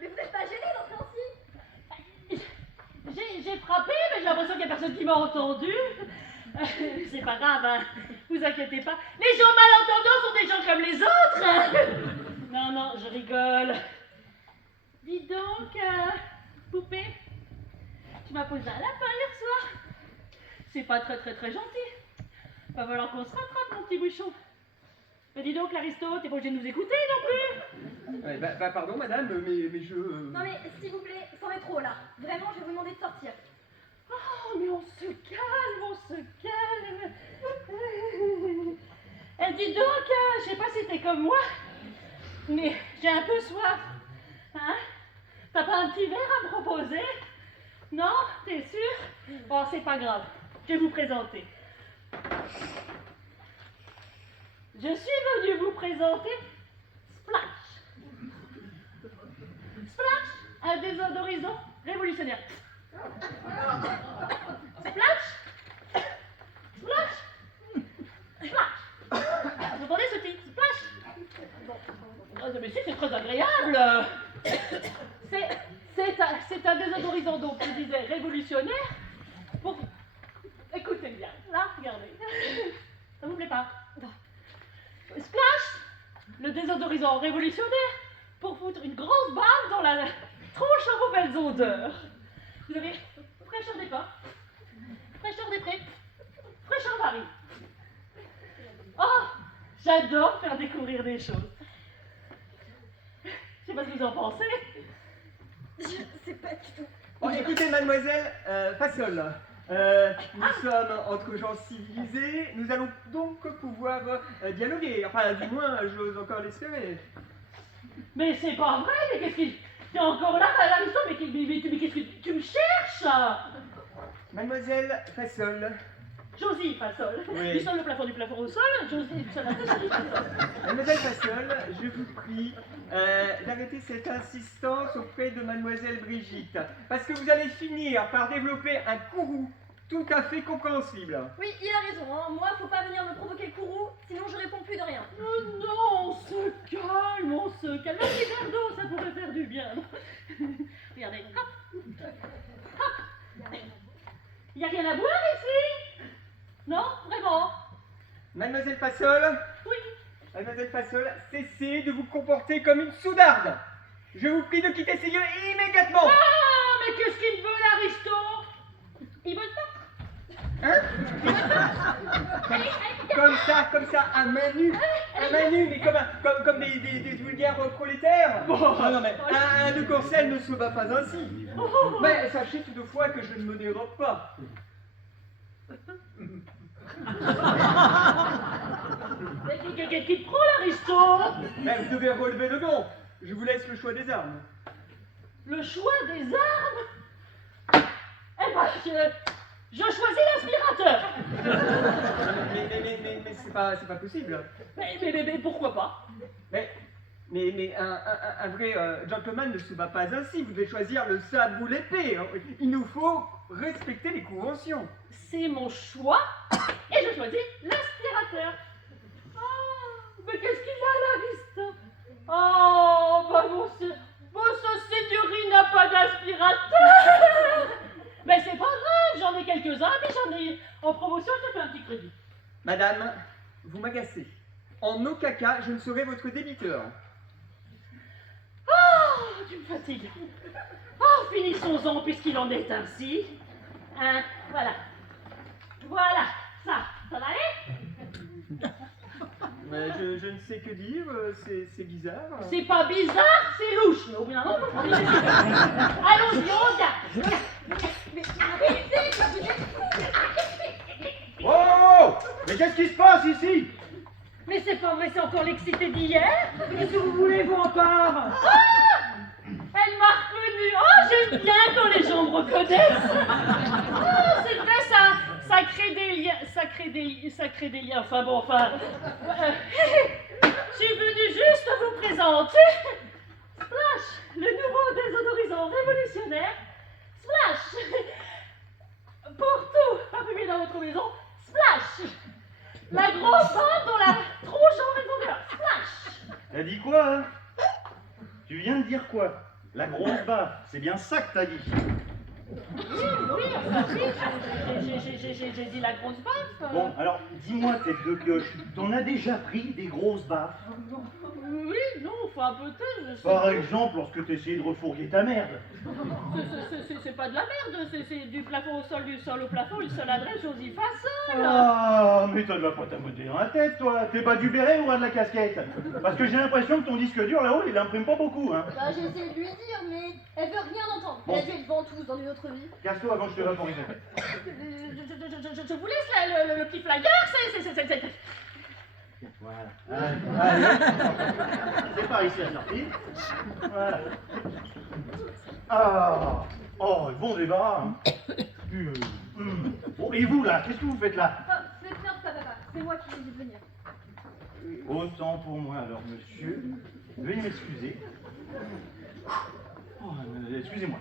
Mais vous n'êtes pas gêné d'entrer ainsi? J'ai frappé, mais j'ai l'impression qu'il n'y a personne qui m'a entendu. C'est pas grave, hein. Vous inquiétez pas. Les gens malentendants sont des gens comme les autres. Non, je rigole. Dis donc, poupée, tu m'as posé un lapin hier soir. C'est pas très gentil. Va falloir qu'on se rattrape, mon petit bouchon. Mais dis donc, l'aristo, t'es pas obligé de nous écouter non plus. Ouais, bah, pardon, madame, mais je... Non mais, s'il vous plaît, c'en est trop là. Vraiment, je vais vous demander de sortir. Oh, mais on se calme. Eh, dis donc, je sais pas si t'es comme moi, mais j'ai un peu soif. Hein? T'as pas un petit verre à me proposer? Non? T'es sûr? Oh, c'est pas grave. Je vais vous présenter. Je suis venue vous présenter Splash. Splash, un désodorisant révolutionnaire. Splash, Mais si, c'est très agréable. C'est un désodorisant, donc je disais révolutionnaire. Pour... Écoutez bien, là, regardez. Ça vous plaît pas? Splash, le désodorisant révolutionnaire pour foutre une grosse bave dans la tronche à mauvaises odeurs. Vous avez fraîcheur des pas, fraîcheur des prés, fraîcheur varie. Oh, j'adore faire découvrir des choses. Je sais pas ce que vous en pensez. Je sais pas du tout. Bon, écoutez, mademoiselle Fassol, nous sommes entre gens civilisés, nous allons donc pouvoir dialoguer. Enfin, du moins, j'ose encore l'espérer. Mais c'est pas vrai, mais qu'est-ce qu'il... T'es encore là, Aristo, mais qu'est-ce que tu me cherches? Mademoiselle Fassol. Josie Fassol. Oui. Du sol au plafond, du plafond au sol. Josie Fassol. Mademoiselle Fassol, je vous prie d'arrêter cette insistance auprès de mademoiselle Brigitte, parce que vous allez finir par développer un courroux tout à fait compréhensible. Oui, il a raison, hein. Moi, faut pas venir me provoquer le courroux, sinon je réponds plus de rien. Oh non, on se calme, on se calme. Un petit verre d'eau, ça pourrait faire du bien. Regardez. Hop. Hop. Il n'y a rien à boire ici? Non, vraiment? Mademoiselle Fassol, Oui. Mademoiselle Fassol, cessez de vous comporter comme une soudarde. Je vous prie de quitter ces lieux immédiatement. Ah, mais qu'est-ce qu'il veut, l'Aristo? Il veut pas? Hein? Comme ça, à main nue, mais comme des vulgaires prolétaires. Ah non, mais un de Corcelles ne se bat pas ainsi. Mais sachez toutefois que je ne me dérobe pas. Qu'est-ce qu'il te prend, l'Aristo? Mais vous devez relever le don. Je vous laisse le choix des armes. Le choix des armes? Eh ben, je choisis l'aspirateur. Mais c'est pas possible. Mais pourquoi pas? Mais un vrai gentleman ne se bat pas ainsi. Vous devez choisir le sabre ou l'épée. Il nous faut respecter les conventions. C'est mon choix et je choisis l'aspirateur. Oh, mais qu'est-ce qu'il a, l'Aristo? Oh, bah sa seigneurie n'a pas d'aspirateur. Mais c'est pas grave, j'en ai quelques-uns, puis j'en ai en promotion, je te fais un petit crédit. Madame, vous m'agacez. En aucun cas, je ne serai votre débiteur. Oh, tu me fatigues. Oh, finissons-en puisqu'il en est ainsi. Hein, voilà. Voilà, ça va aller? Mais je ne sais que dire, c'est bizarre. C'est pas bizarre, c'est louche. Mais au bout d'un moment, faut prendre des décisions. Allons-y, on regarde. Oh! Mais qu'est-ce qui se passe ici? Mais c'est pas vrai, c'est encore l'excité d'hier. Qu'est-ce que vous voulez, vous, encore? Ah! Elle m'a reconnue. Oh, j'aime bien quand les gens me reconnaissent. Oh, c'est vrai, ça crée des liens. Ça crée des liens. Enfin bon, je suis venue juste vous présenter Splash, le nouveau désodorisant révolutionnaire. Splash, pour tout parfumer dans votre maison. Splash, la grosse bande dans la tronche en raison de l'heure. Splash. T'as dit quoi, hein? Tu viens de dire quoi? La grosse baffe, c'est bien ça que t'as dit. Oui, enfin, oui, j'ai dit la grosse baffe. Bon, alors, dis-moi, tête de cloche, t'en as déjà pris des grosses baffes? Oui, non, enfin peut-être, je sais. Par exemple, lorsque t'essayais de refourguer ta merde. C'est pas de la merde, c'est du plafond au sol, du sol au plafond, une seule adresse, Josie Fassol. Ah, mais t'as de la pâte à modeler dans la tête, toi. T'es pas du béret ou ras de la casquette? Parce que j'ai l'impression que ton disque dur, là-haut, il imprime pas beaucoup, hein. Bah, j'ai essayé de lui dire, mais elle veut rien entendre. Bon. Elle a dû être ventouse dans une autre vie. Casse-toi avant que je te vaporise la tête. Je vous laisse le petit flyer, Voilà. Allez. C'est par ici la sortie. Voilà. Ah. Oh, bon débarras, hein. Bon, et vous, là, qu'est-ce que vous faites là? Ah, faites peur, papa, c'est moi qui vous ai dit de venir. Autant pour moi, alors, monsieur. Veuillez m'excuser. Oh, excusez-moi.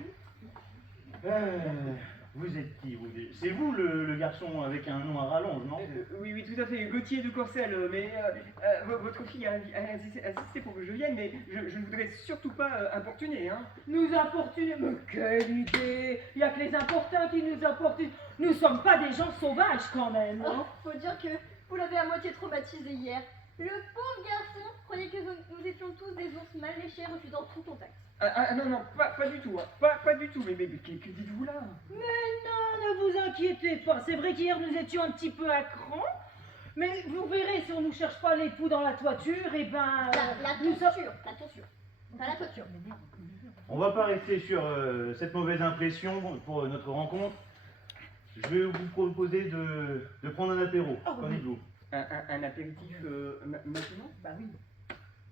Vous êtes qui vous? C'est vous le garçon avec un nom à rallonge, non? Oui, oui, tout à fait, Gauthier de Courcelles, mais votre fille a insisté pour que je vienne, mais je ne voudrais surtout pas importuner, hein. Nous importuner, mais quelle idée! Il n'y a que les importuns qui nous importunent. Nous sommes pas des gens sauvages quand même, hein. Faut dire que vous l'avez à moitié traumatisé hier. Le pauvre garçon croyait que nous étions tous des ours mal léchés refusant tout contact. Non, pas du tout, hein. Pas du tout, mais que dites-vous là? Mais non, ne vous inquiétez pas. C'est vrai qu'hier nous étions un petit peu à cran, mais vous verrez si on nous cherche pas l'époux dans la toiture, et ben... La nous sommes... toiture. Pas la toiture. On va pas rester sur cette mauvaise impression pour notre rencontre. Je vais vous proposer de prendre un apéro. Qu'en dites-vous? Un apéritif maintenant? Bah oui.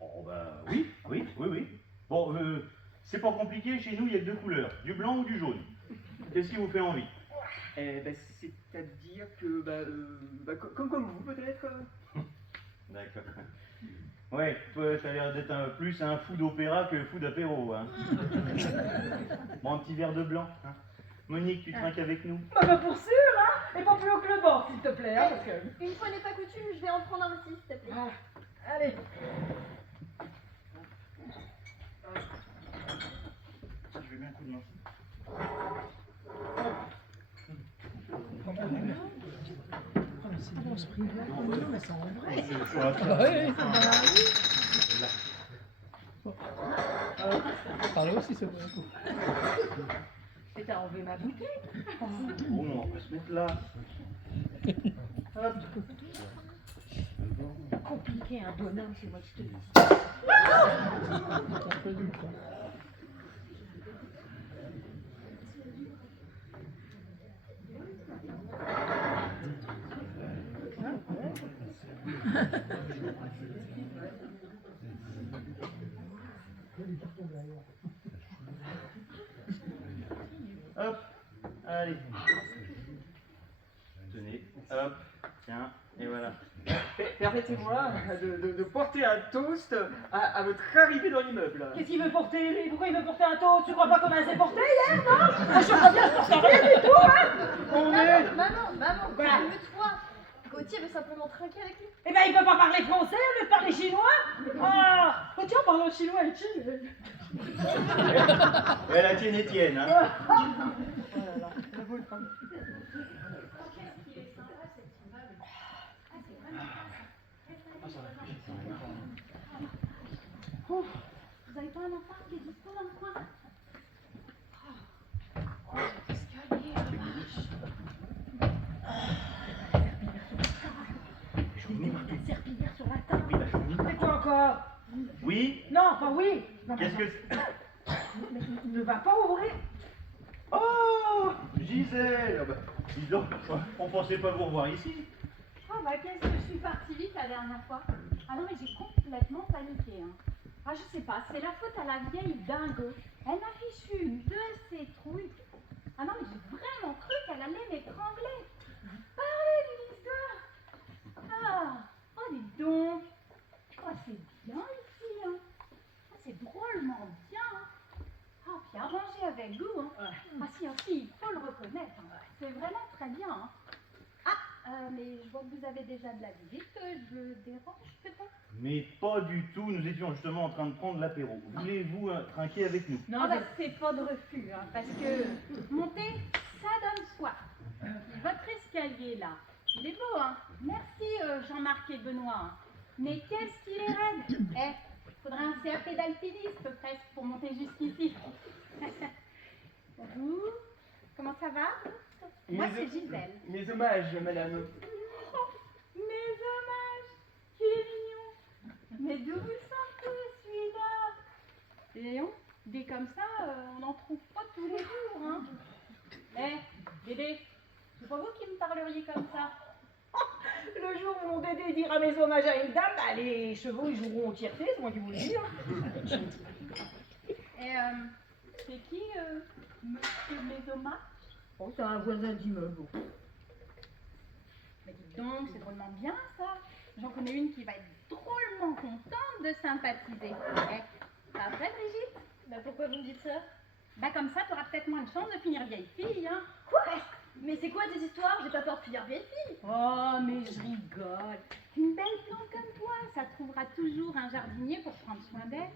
Oh bah oui. Bon, c'est pas compliqué, chez nous il y a que deux couleurs, du blanc ou du jaune. Qu'est-ce qui vous fait envie? C'est-à-dire que, comme vous peut-être. D'accord. Ouais, toi t'as l'air d'être plus un fou d'opéra que fou d'apéro, hein. Bon, un petit verre de blanc, hein. Monique, tu trinques avec nous? Bah pour sûr, hein. Et pas plus haut que le bord, s'il te plaît, hein, parce que... Une fois n'est pas coutume, je vais en prendre un aussi, s'il te plaît. Allez. Je vais bien un coup de main. Parlez aussi, c'est bon. Et t'as enlevé ma bouteille. Bon, on va se mettre là. Hop. Compliqué, un bonhomme, c'est moi qui te le dis. Hop, allez. Tenez, hop, tiens, et voilà. Permettez-moi de porter un toast à votre arrivée dans l'immeuble. Qu'est-ce qu'il veut porter, lui? Pourquoi il veut porter un toast? Tu crois pas qu'on a assez porté hier, non? Ah, je crois bien, je porte rien du tout, hein. Maman, Voilà. calme-toi. Gauthier veut simplement trinquer avec lui. Eh ben, il peut pas parler français au lieu de parler chinois. Ah, oh, tiens, parlons chinois et Chine. Ouais, la tienne est tienne, hein. Vous avez pas un enfant qui est dispo dans le coin? Serpillière sur la table. Oui, bah, C'est quoi encore? oui. Non, enfin oui. Non, mais Qu'est-ce que c'est? mais ne va pas ouvrir. Oh, Gisèle. Bah, dis donc, on pensait pas vous revoir ici. Ah bah qu'est-ce que je suis partie vite la dernière fois. Ah non mais j'ai complètement paniqué. Hein. Ah je sais pas, c'est la faute à la vieille dingue. Elle m'a fichu une de ces trouilles. Ah non mais j'ai vraiment cru qu'elle allait m'étrangler. Parlez d'une histoire. Ah, oh dis donc. Oh c'est bien ici. Hein. Ah, c'est drôlement bien. Hein. Ah puis arrangé avec goût. Hein. Ah si, il faut le reconnaître. Hein. C'est vraiment très bien. Hein. Mais je vois que vous avez déjà de la visite, je dérange peut-être? Mais pas du tout, nous étions justement en train de prendre l'apéro. Voulez-vous trinquer avec nous? Non, bah, c'est pas de refus, hein, parce que monter, ça donne soif. Votre escalier là, il est beau, hein. Merci Jean-Marc et Benoît. Hein. Mais qu'est-ce qu'il est raide? Faudrait un CAP d'alpiniste presque pour monter jusqu'ici. Vous, comment ça va? Moi, c'est Gisèle. Mes hommages, madame. Oh, mes hommages, qui est mignon. Mais d'où vous sortez, celui-là? Léon, dit comme ça, on n'en trouve pas tous les jours, hein. Dédé, c'est pas vous qui me parleriez comme ça? Le jour où mon Dédé dira mes hommages à une dame, bah, les chevaux ils joueront au tiercé, c'est moi qui vous le dis. Hein. Et c'est qui, monsieur mes hommages? Oh, c'est un voisin d'immeuble. Mais dites donc, c'est drôlement bien ça. J'en connais une qui va être drôlement contente de sympathiser. Pas vrai, Brigitte? Bah pourquoi vous me dites ça? Bah comme ça, t'auras peut-être moins de chance de finir vieille fille, hein. Quoi? Mais c'est quoi tes histoires? J'ai pas peur de finir vieille fille. Oh, mais je rigole. Une belle plante comme toi, ça trouvera toujours un jardinier pour prendre soin d'elle.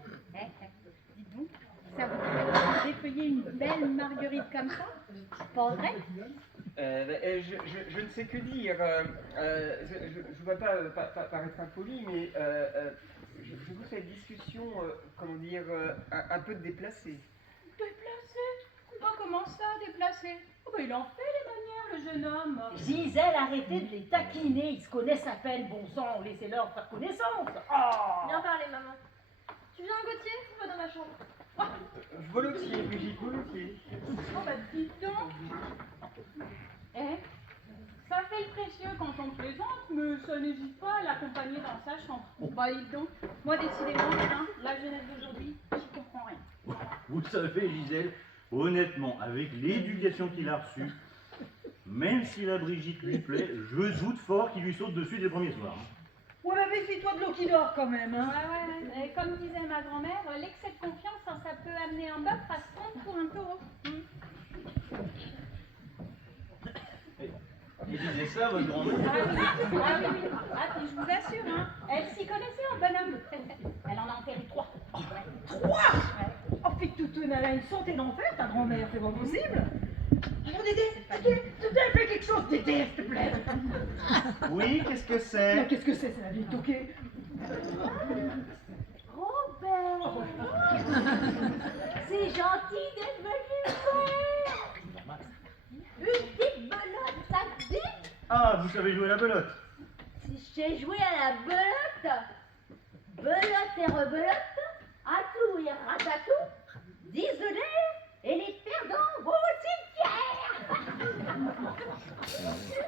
Dis donc, ça vous ferait défeuiller une belle marguerite comme ça? Pas vrai? Je ne sais que dire. Je ne veux pas paraître impoli, mais je trouve cette discussion, comment dire, un peu déplacée. Déplacé? Oh, comment ça, déplacé? Oh, bah, il en fait les manières, le jeune homme. Gisèle, arrêtez de les taquiner, ils se connaissent à peine, bon sang, laissez-leur faire connaissance. Oh. Bien parlé, maman. Tu viens, Gauthier? On va dans ma chambre. Volontiers, Brigitte, volontiers. Oh, bah, dis donc. Ça fait le précieux quand on plaisante, mais ça n'hésite pas à l'accompagner dans sa chambre. Bah, dis donc. Moi, décidément, hein, la jeunesse d'aujourd'hui, j'y comprends rien. Vous savez, Gisèle, honnêtement, avec l'éducation qu'il a reçue, même si la Brigitte lui plaît, je doute fort qu'il lui saute dessus dès le premier soir. Ouais, mais méfie-toi de l'eau qui dort quand même, hein. Ouais. Et comme disait ma grand-mère, l'excès de confiance, ça peut amener un bœuf à se prendre pour un taureau. Il disait ça, votre grand-mère? Oui. Ah, puis je vous assure, hein, elle s'y connaissait en bonhomme. Elle en a enterré 3. 3. Oh, puis que toute elle a une santé d'enfer, ta grand-mère, c'est pas possible. Alors, Dédé, fais quelque chose, Dédé, s'il te plaît. Oui, qu'est-ce que Mais c'est? qu'est-ce que c'est la vie de toqué? Robert, c'est gentil d'être venu me voir. Une petite belote, ça te dit? Ah, vous savez jouer à la belote? Si je sais jouer à la belote, belote et rebelote, à tout et ratatou, désolé, et les perdants vont au cimetière.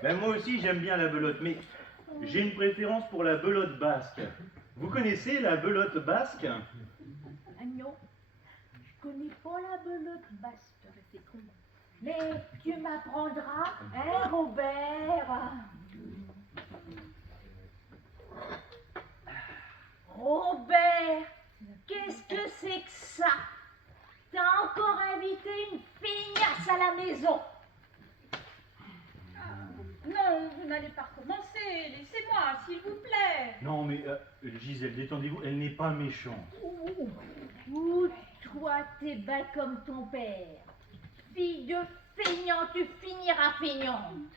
Ben moi aussi j'aime bien la belote, mais j'ai une préférence pour la belote basque. Vous connaissez la belote basque? Ah non, je connais pas la belote basque, c'est con. Mais tu m'apprendras, hein, Robert? Robert, qu'est-ce que c'est que ça? T'as encore invité une feignasse à la maison. Non, vous n'allez pas recommencer. Laissez-moi, s'il vous plaît. Non mais Gisèle, détendez-vous, elle n'est pas méchante. Ouh, toi, t'es bas comme ton père. Fille de feignant, tu finiras feignante.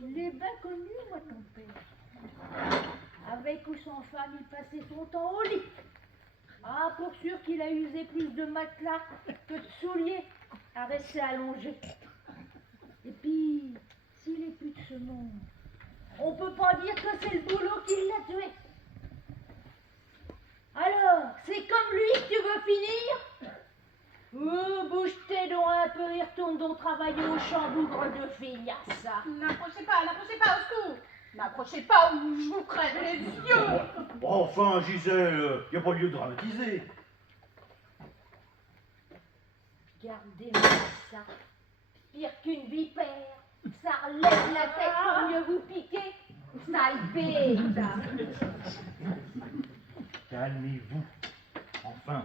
Je l'ai bien connu, moi, ton père. Avec ou sans femme, il passait son temps au lit. Ah, pour sûr qu'il a usé plus de matelas que de souliers à rester allongé. Et puis, s'il est plus de ce monde, on peut pas dire que c'est le boulot qui l'a tué. Alors, c'est comme lui que tu veux finir? Bouge tes dents un peu et retourne donc travailler au champ bougre de feignasse. N'approchez pas, au secours. N'approchez pas ou je vous crève les yeux. Enfin Gisèle, y a pas lieu de dramatiser. Regardez-moi ça. Pire qu'une vipère. Ça relève la tête pour mieux vous piquer. Sale bête. Calmez-vous. Enfin.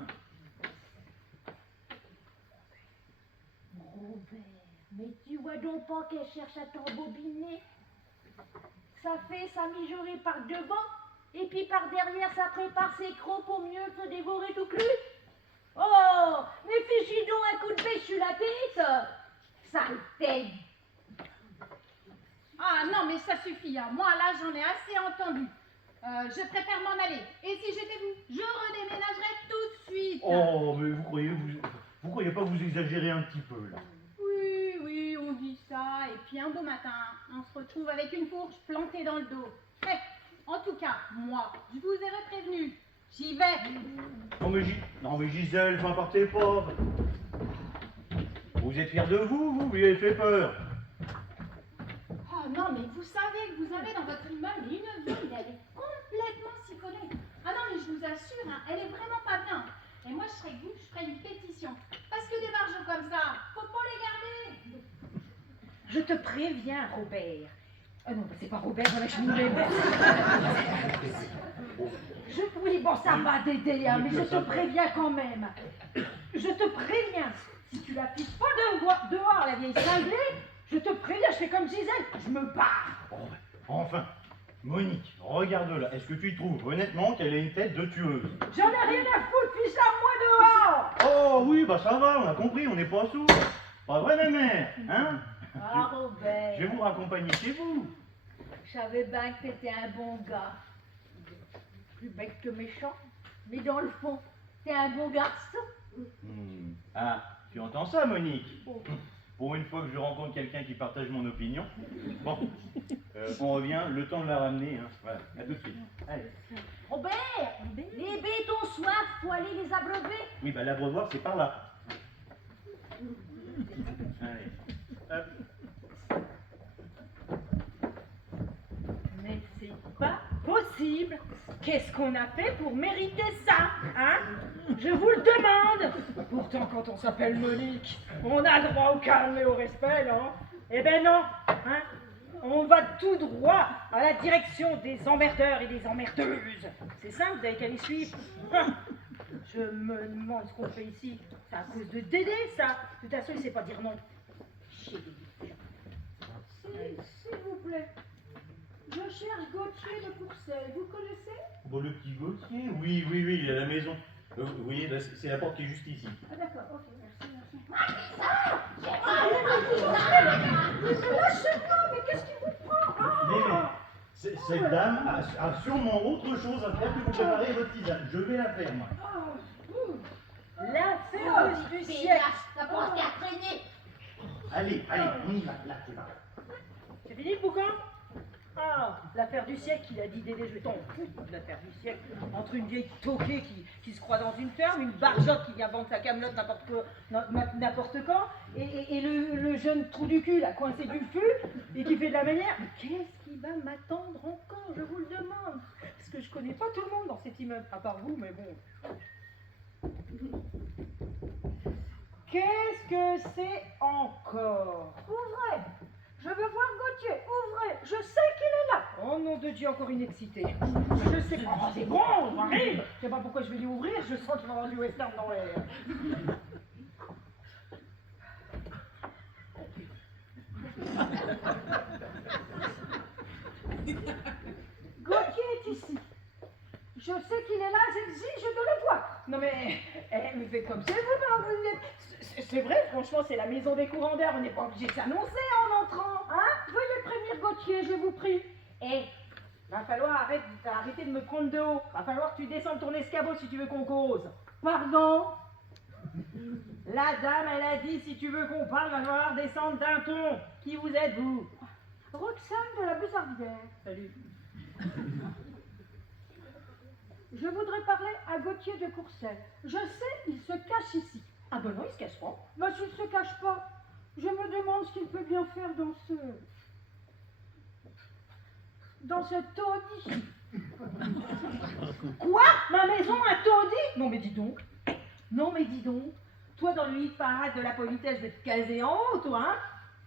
Robert, mais tu vois donc pas qu'elle cherche à t'embobiner? Ça fait sa mijaurée par devant, et puis par derrière, ça prépare ses crocs pour mieux se dévorer tout cru. Oh, mais fichis donc un coup de bêche sur la tête. Sale tête. Ah non, mais ça suffit. Hein. Moi, là, j'en ai assez entendu. Je préfère m'en aller. Et si j'étais vous, je redéménagerais tout de suite. Oh, mais vous croyez pas que vous exagérez un petit peu là? Oui, on dit ça. Et puis un beau matin, on se retrouve avec une fourche plantée dans le dos. En tout cas, moi, je vous ai prévenu. J'y vais. Non mais Gisèle, enfin partez pas. Vous êtes fiers de vous, vous lui avez fait peur. Oh non, mais vous savez que vous avez dans votre immeuble une vieille, elle est complètement siphonnée. Ah non, mais je vous assure, hein, elle est vraiment pas bien. Et moi, je serais vous, je ferais une pétition. Parce que des barjots comme ça, faut pas les garder. Je te préviens, Robert. Ah non, c'est pas Robert, voilà, je m'oublie. Oui, bon, ça va t'aider, hein, mais je te préviens quand même. Je te préviens. Si tu tu la piques pas dehors, la vieille cinglée, je te préviens, je fais comme Gisèle, je me barre. Oh, enfin, Monique, regarde-la. Est-ce que tu trouves honnêtement qu'elle a une tête de tueuse? J'en ai rien à foutre, fiche-la moi dehors. Oh oui, bah ça va, on a compris, on n'est pas sourds. Pas vrai, ma mère, hein? Ah, Robert, Je vais vous raccompagner chez vous. je savais bien que t'étais un bon gars. Plus bête que méchant, mais dans le fond, t'es un bon garçon. Ah, tu entends ça, Monique? Pour une fois que je rencontre quelqu'un qui partage mon opinion. Bon, on revient, le temps de la ramener. Hein. Voilà, à tout de suite. Allez. Robert, les bêtes ont soif, faut aller les abreuver. Oui, bah l'abreuvoir, c'est par là. Allez. Hop. Mais c'est pas possible. Qu'est-ce qu'on a fait pour mériter ça, hein? Je vous le demande. Pourtant, quand on s'appelle Monique, on a droit au calme et au respect, non? Eh ben non, hein? On va tout droit à la direction des emmerdeurs et des emmerdeuses. C'est simple, vous avez qu'à les suivre. Je me demande ce qu'on fait ici. C'est à cause de Dédé, ça. De toute façon, il sait pas dire non. Chier. S'il vous plaît. Je cherche Gauthier de Courcelles, vous connaissez? Bon, le petit Gauthier, oui, il est à la maison. Vous voyez, là, c'est la porte qui est juste ici. Ah d'accord, ok, merci. Mais lâchez-moi, mais qu'est-ce qui vous prend? Mais, cette dame a sûrement autre chose à faire que vous préparer votre tisane. Je vais la faire, moi. L'affaire du siècle. Ça commence à traîner. Allez, on y va, là, c'est parti. C'est fini le bouquin? Ah, l'affaire du siècle, il a dit Dédé, je t'en fous de l'affaire du siècle. Entre une vieille toquée qui se croit dans une ferme, une barjotte qui vient vendre sa camelote n'importe quand, et le jeune trou du cul, là, coincé du feu, et qui fait de la manière. Qu'est-ce qui va m'attendre encore, je vous le demande? Parce que je connais pas tout le monde dans cet immeuble, à part vous, mais bon. Qu'est-ce que c'est encore? Ouvrez! Je veux voir Gauthier, ouvrez! Je sais qu'il est là! Oh nom de Dieu, encore une excitée. Je sais pas. Oh, c'est bon, j'arrive! Je sais pas pourquoi je vais lui ouvrir, je sens qu'il va avoir du western dans l'air. Gauthier est ici. Je sais qu'il est là, j'exige de le voir. Non mais faites comme c'est vous, vous êtes... C'est vrai, franchement, c'est la maison des courants d'air, on n'est pas obligé de s'annoncer en entrant. Hein? Veuillez prévenir Gauthier, je vous prie. Va falloir arrêter de me prendre de haut. Va falloir que tu descendes ton escabeau si tu veux qu'on cause. Pardon? La dame, elle a dit si tu veux qu'on parle, va falloir descendre d'un ton. Qui vous êtes, vous? Roxane de la Bussardière. Salut. Je voudrais parler à Gauthier de Courcelles. Je sais, il se cache ici. Ah ben non, il se cache pas. Ben s'il se cache pas, je me demande ce qu'il peut bien faire dans ce taudis. Quoi? Ma maison, un taudis? Non mais dis donc. Toi dans le lit de parade de la politesse, je vais te caser en haut, toi, hein?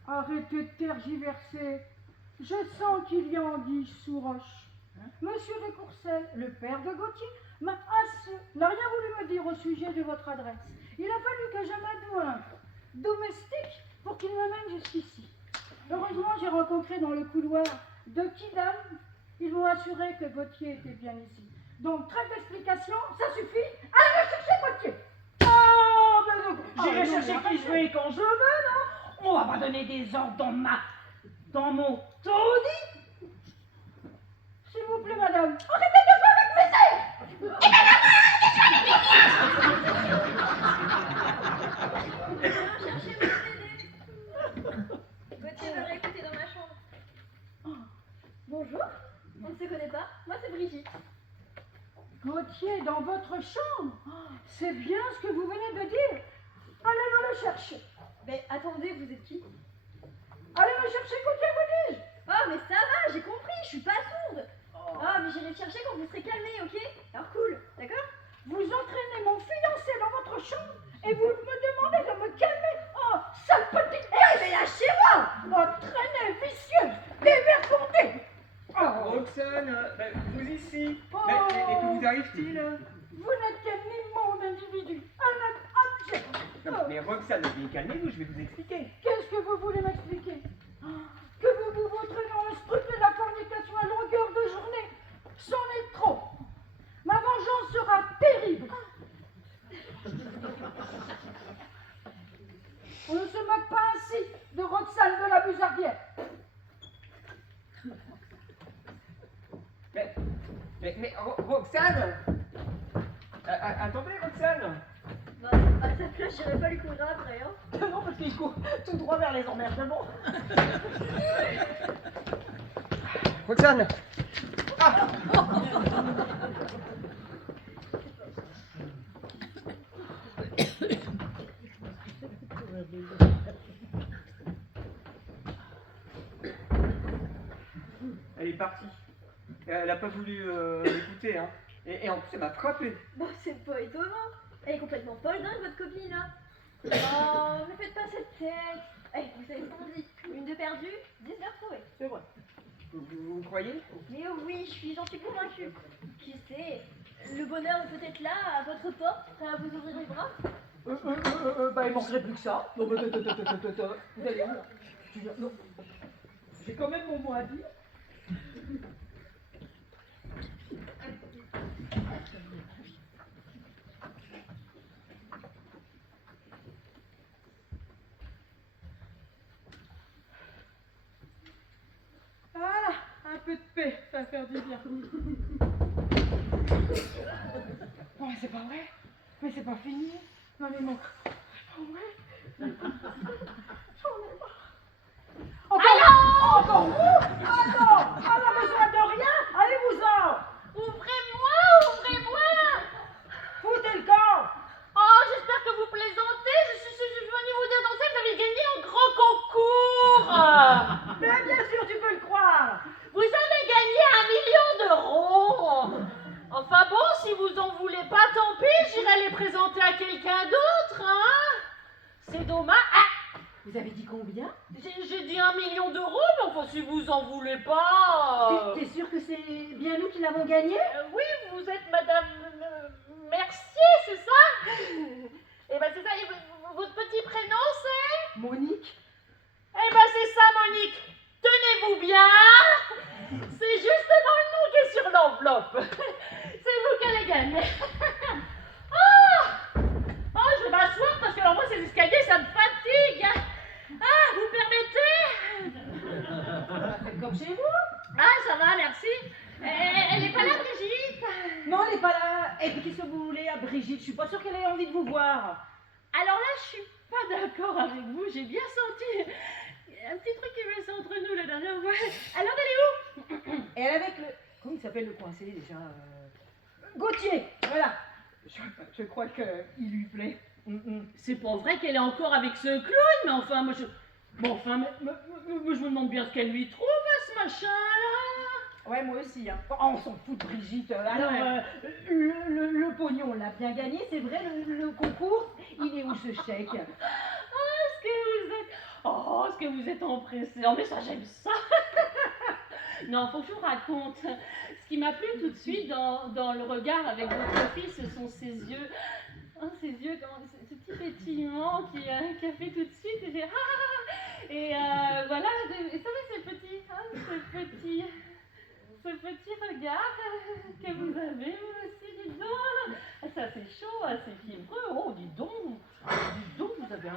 Arrêtez de tergiverser. Je sens qu'il y a anguille sous roche. Monsieur de Courcelles, le père de Gauthier, n'a rien voulu me dire au sujet de votre adresse. Il a fallu que je m'adoue un domestique pour qu'il me mène jusqu'ici. Heureusement, j'ai rencontré dans le couloir deux kidam. Ils m'ont assuré que Gauthier était bien ici. Donc, trêve d'explication, ça suffit. Allez me chercher Gauthier. Oh, ben donc, j'irai chercher qui je veux et quand je veux, non? On va pas donner des ordres dans mon taudis. S'il vous plaît, madame, arrêtez de jouer avec mes ailes! Gauthier va écouter dans ma chambre. Bonjour, on ne se connaît pas. Moi, c'est Brigitte. Gauthier, dans votre chambre? C'est bien ce que vous venez de dire. Allez me le chercher. Mais attendez, vous êtes qui? Allez me chercher Gauthier, vous dis-je. Oh, mais ça va, j'ai compris, je suis pas sourde. Ah, mais j'irai le chercher quand vous serez calmé, ok? Alors cool, d'accord? Vous entraînez mon fiancé dans votre chambre et vous me demandez de me calmer. Oh, sale petite... Mais lâchez-moi! Entraînée, vicieuse, dévergondée. Oh, Roxane, vous ici. Oh. Et que vous arrive-t-il? vous n'êtes qu'un immonde individu, un abject. Non, Oh. mais mais Roxane, mais calmez-vous, je vais vous expliquer. Qu'est-ce que vous voulez m'expliquer? Que vous vous vautrez dans le scrupule de la fornication à longueur de journée, c'en est trop. Ma vengeance sera terrible. On ne se moque pas ainsi de Roxane de la Buzardière. Mais Roxane attendez, Roxane. Bah, ça cloche, j'irai pas lui courir après, hein. Non, parce qu'il court tout droit vers les emmerdements. Roxane. Ah. Elle est partie. Elle n'a pas voulu m'écouter, hein. Et en plus, elle m'a frappé. Bon, c'est pas étonnant. Elle est complètement folle dingue, votre copine, là. Oh, ne faites pas cette tête. Eh, vous savez ce qu'on dit. Une de perdue, 10 de retrouvée. C'est vrai. Vous croyez? Mais oui, j'en suis convaincue. Qui sait, le bonheur est peut-être là, à votre porte, prêt à vous ouvrir les bras. Bah, il manquerait plus que ça. Non, mais vous allez où, là? Non. J'ai quand même mon mot à dire. Voilà, un peu de paix, ça va faire du bien. Non, mais c'est pas vrai. Mais c'est pas fini. Non, mais non. C'est pas vrai. J'en ai marre. Encore vous? Attends, on a besoin de rien. Allez-vous-en. Ouvrez-moi! Foutez le camp. Oh, j'espère que vous plaisantez. Je suis venue vous dire danser, vous avez gagné un grand concours. Mais bien sûr, tu peux le croire. Vous avez gagné 1 million d'euros. Enfin bon, si vous en voulez pas, tant pis, j'irai les présenter à quelqu'un d'autre, hein. C'est dommage. Ah, Vous avez dit combien? j'ai dit 1 million d'euros, mais enfin, si vous en voulez pas... T'es sûr que c'est bien nous qui l'avons gagné? Oui, vous êtes Madame Mercier, c'est ça? Eh ben c'est ça, et votre petit prénom c'est? Monique. Eh ben c'est ça, Monique. Tenez-vous bien. C'est justement le nom qui est sur l'enveloppe. C'est vous qui allez gagner. Oh, je vais m'asseoir parce que alors moi ces escaliers ça me fatigue. Ah, vous permettez? Faites comme chez vous. Ah, ça va, merci. Elle est pas là, Brigitte? Non, elle n'est pas là. Et puis qu'est-ce que vous voulez à Brigitte? Je suis pas sûre qu'elle ait envie de vous voir. Alors là, je suis pas d'accord avec vous. J'ai bien senti un petit truc qui est passé entre nous la dernière fois. Alors, elle est où? Et elle est avec le... Comment il s'appelle le coincé déjà Gauthier. Voilà. Je crois qu'il lui plaît. C'est pas vrai qu'elle est encore avec ce clown, mais enfin, moi je... Bon, enfin, mais je me demande bien ce qu'elle lui trouve, ce machin-là. Ouais, moi aussi. Hein. Oh, on s'en fout de Brigitte. Alors, Ouais. le pognon, on l'a bien gagné. C'est vrai, le concours, il est où ce chèque? Ce que vous êtes empressé. Oh, mais ça, j'aime ça. Non, faut que je vous raconte. Ce qui m'a plu tout de suite dans le regard avec votre fille, ce sont ses yeux. Oh, ses yeux, ce petit pétillement qui a fait tout de suite. Et, voilà, et ça va, ce petit regard que vous avez, vous aussi, dites donc. C'est assez chaud, assez fiévreux. Oh, dis donc, vous avez un...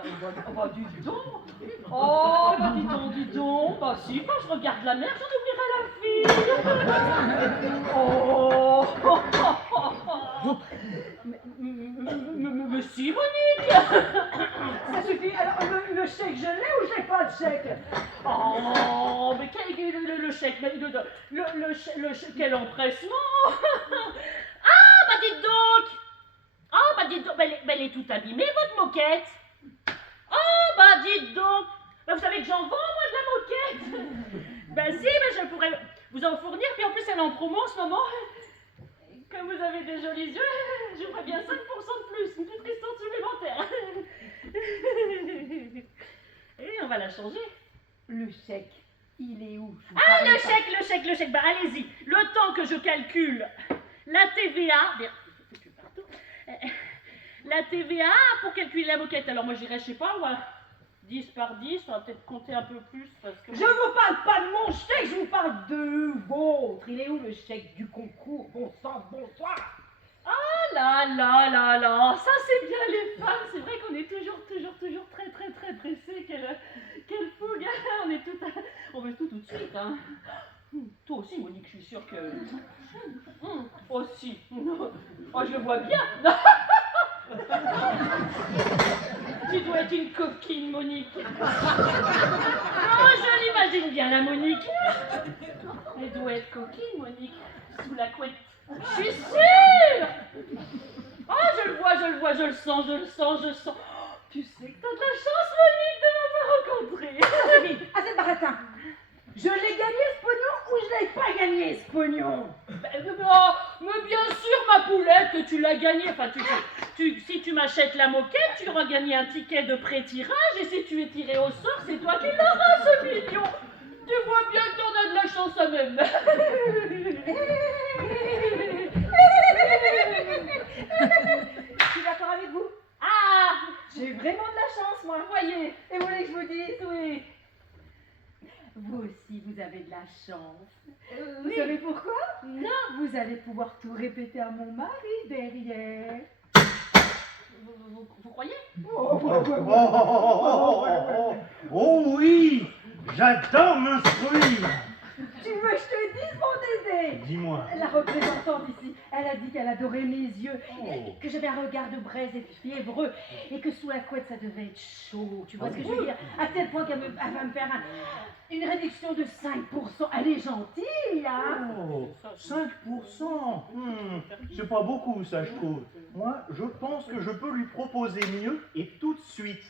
Oh, bah, dis donc. Oh, bah, dis donc. Bah, si, quand je regarde la mer, j'en oublierai la fille. Oh. Mais si, Monique. Ça suffit. Alors, le chèque, je l'ai ou je n'ai pas le chèque? Oh, mais le chèque, mais le chèque, quel empressement. Ah, bah dites donc, elle est toute abîmée, votre moquette. Oh, bah dites donc, bah, vous savez que j'en vends, moi, de la moquette. Ben si, mais je pourrais vous en fournir, puis en plus, elle est en promo en ce moment. Comme vous avez des jolis yeux, j'aimerais bien 5% de plus, une petite restante supplémentaire. Et on va la changer. Le chèque, il est où? Ah, le chèque, bah allez-y. Le temps que je calcule la TVA, la TVA pour calculer la moquette. Alors moi, j'irais, je sais pas, moi, 10 par 10, on va peut-être compter un peu plus parce que... Je vous parle pas de mon chèque, je vous parle de vôtre. Il est où le chèque du concours? Bon sang, bonsoir. Ah là là là là, ça c'est bien les femmes, c'est vrai qu'on est toujours très pressés, quelle fougue, on est tout, on veut tout de suite, hein. Toi aussi Monique, je suis sûre que... Aussi, oh je le vois bien. Tu dois être une coquine Monique. Oh je l'imagine bien la Monique. Elle doit être coquine Monique, sous la couette. Je suis sûre! Oh, je le vois, je le sens. Oh, tu sais que t'as de la chance, Monique, de m'avoir rencontrée. Assez de baratin. Je l'ai gagné ce pognon ou je l'ai pas gagné ce pognon? Mais bien sûr, ma poulette, que tu l'as gagné. Enfin, si tu m'achètes la moquette, tu auras gagné un ticket de pré-tirage. Et si tu es tiré au sort, c'est toi qui l'auras, ce million. Tu vois bien que t'en as de la chance à même. Je suis d'accord avec vous. Ah, J'ai vraiment de la chance, moi. voyez. Et vous voulez que je vous dise? Oui. Vous aussi, vous avez de la chance. Vous Oui. savez pourquoi? Non. Vous allez pouvoir tout répéter à mon mari derrière. Vous croyez? Oh oui, j'adore m'instruire. Tu veux que je te dise, mon Dédé? Dis-moi. La représentante ici, elle a dit qu'elle adorait mes yeux, Oh. que j'avais un regard de braise et fiévreux, et que sous la couette ça devait être chaud. Tu vois ce que je veux dire? À tel point qu'elle va me faire une réduction de 5%. Elle est gentille, hein? Oh, 5%. C'est pas beaucoup, ça, je trouve. Moi, je pense que je peux lui proposer mieux et tout de suite.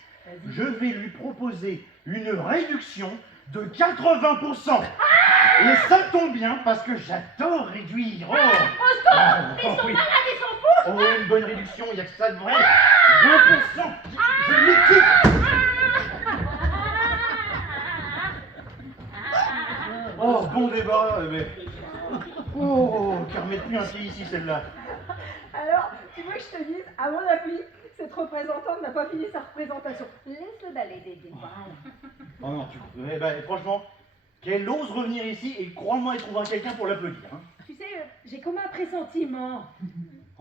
Je vais lui proposer une réduction de 80%. Et ça tombe bien parce que j'adore réduire. Oh, Ils sont oui. malades, ils sont fous. Oh, une bonne réduction, il n'y a que ça de vrai. 20%. Je l'équipe. Oh, bon débat, mais... Oh, car remet plus un pied ici, celle-là. Alors, tu veux que je te dise, à mon avis, cette représentante n'a pas fini sa représentation. Laisse-le d'aller, Dédé. Oh non, franchement, qu'elle ose revenir ici et crois-moi, elle trouvera quelqu'un pour l'applaudir. Hein. Tu sais, j'ai comme un pressentiment.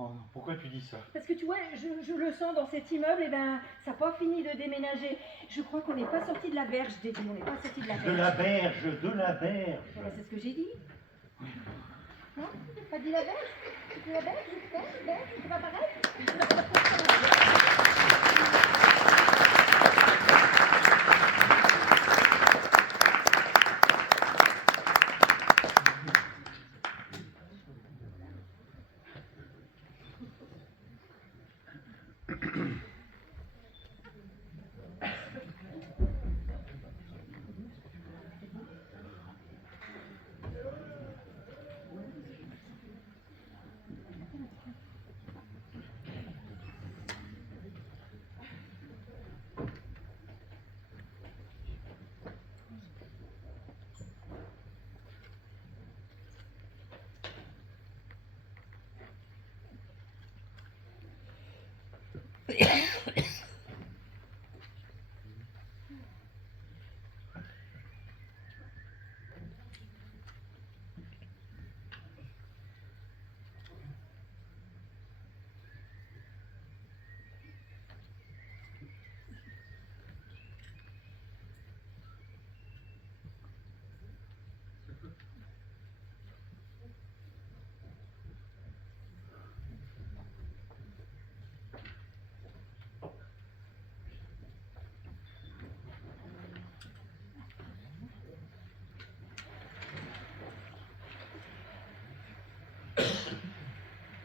Oh non, pourquoi tu dis ça? Parce que tu vois, je le sens dans cet immeuble, et ben, ça n'a pas fini de déménager. Je crois qu'on n'est pas sorti de la berge, Dédé, on n'est pas sorti de la berge. De la berge, de la berge. Voilà, c'est ce que j'ai dit. Non? Pas dit la berge? Tu dis la berge? C'est pas pareil?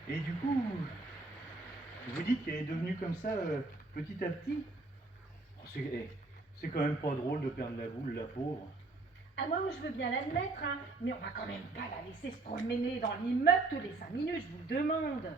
Et du coup, vous dites qu'elle est devenue comme ça petit à petit? Oh, c'est quand même pas drôle de perdre la boule, la pauvre. Ah, moi, je veux bien l'admettre, hein, mais on va quand même pas la laisser se promener dans l'immeuble tous les 5 minutes, je vous demande.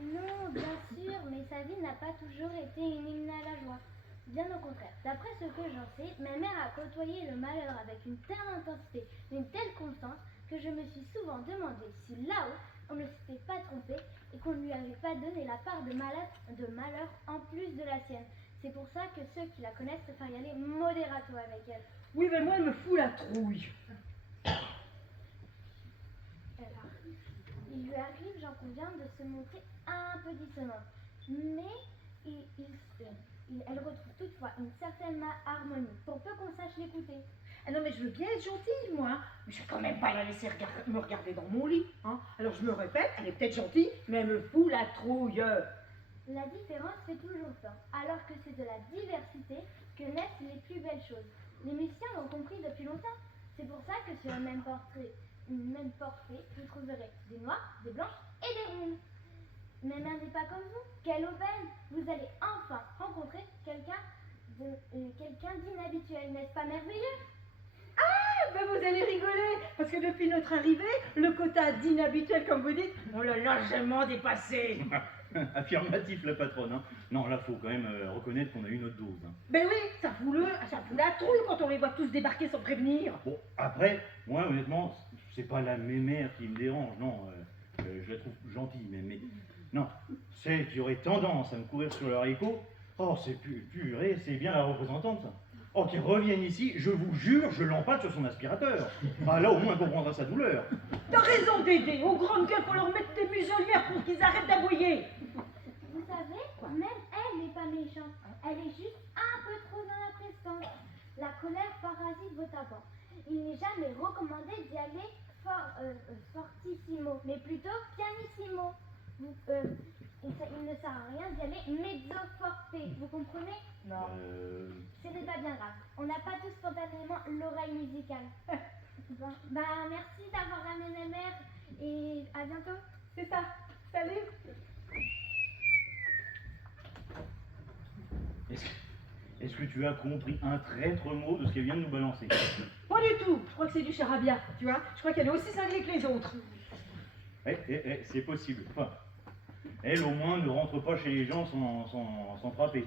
Non, bien sûr, mais sa vie n'a pas toujours été une hymne à la joie. Bien au contraire, d'après ce que j'en sais, ma mère a côtoyé le malheur avec une telle intensité, une telle constance, que je me suis souvent demandé si là-haut, on ne s'était pas trompé et qu'on ne lui avait pas donné la part de malheur en plus de la sienne. C'est pour ça que ceux qui la connaissent préfèrent y aller modérato avec elle. Oui, mais moi, elle me fout la trouille. Alors, il lui arrive, j'en conviens, de se montrer un peu dissonante. Mais elle retrouve toutefois une certaine harmonie, pour peu qu'on sache l'écouter. Ah non, mais je veux bien être gentille, moi. Mais je vais quand même pas la laisser me regarder dans mon lit. Hein. Alors je me répète, elle est peut-être gentille, mais elle me fout la trouille. La différence fait toujours tort, alors que c'est de la diversité que naissent les plus belles choses. Les musiciens l'ont compris depuis longtemps. C'est pour ça que sur le même portrait, vous trouverez des noirs, des blanches et des rondes. Mais même n'est pas comme vous. Quelle aubaine! Vous allez enfin rencontrer quelqu'un d'inhabituel, n'est-ce pas merveilleux? Ah, ben vous allez rigoler, parce que depuis notre arrivée, le quota d'inhabituel, comme vous dites, on l'a largement dépassé. Affirmatif, la patronne. Hein. Non, là, faut quand même reconnaître qu'on a eu notre dose. Hein. Ben oui, ça fout la trouille quand on les voit tous débarquer sans prévenir. Bon, après, moi, honnêtement, c'est pas la mémère qui me dérange, non. Je la trouve gentille, mais non, celle qui aurait tendance à me courir sur le haricot, oh, c'est purée, c'est bien la représentante, ça. Oh, qu'elle revienne ici, je vous jure, je l'empâte sur son aspirateur. Ah, là, au moins, elle comprendra sa douleur. T'as raison d'aider, aux grandes gueules, faut leur mettre des muselières pour qu'ils arrêtent d'aboyer. Vous savez, même elle n'est pas méchante. Elle est juste un peu trop dans la prestance. La colère parasite vos tapants. Il n'est jamais recommandé d'y aller fortissimo, mais plutôt pianissimo. Il ne sert à rien d'y aller mezzo forte, vous comprenez? Non. Ce n'est pas bien grave. On n'a pas tous spontanément l'oreille musicale. Bon, merci d'avoir ramené ma mère et à bientôt. C'est ça. Salut. Est-ce que tu as compris un traître mot de ce qu'elle vient de nous balancer? Pas du tout. Je crois que c'est du charabia, tu vois. Je crois qu'elle est aussi cinglée que les autres. C'est possible. Enfin, elle, au moins, ne rentre pas chez les gens sans frapper.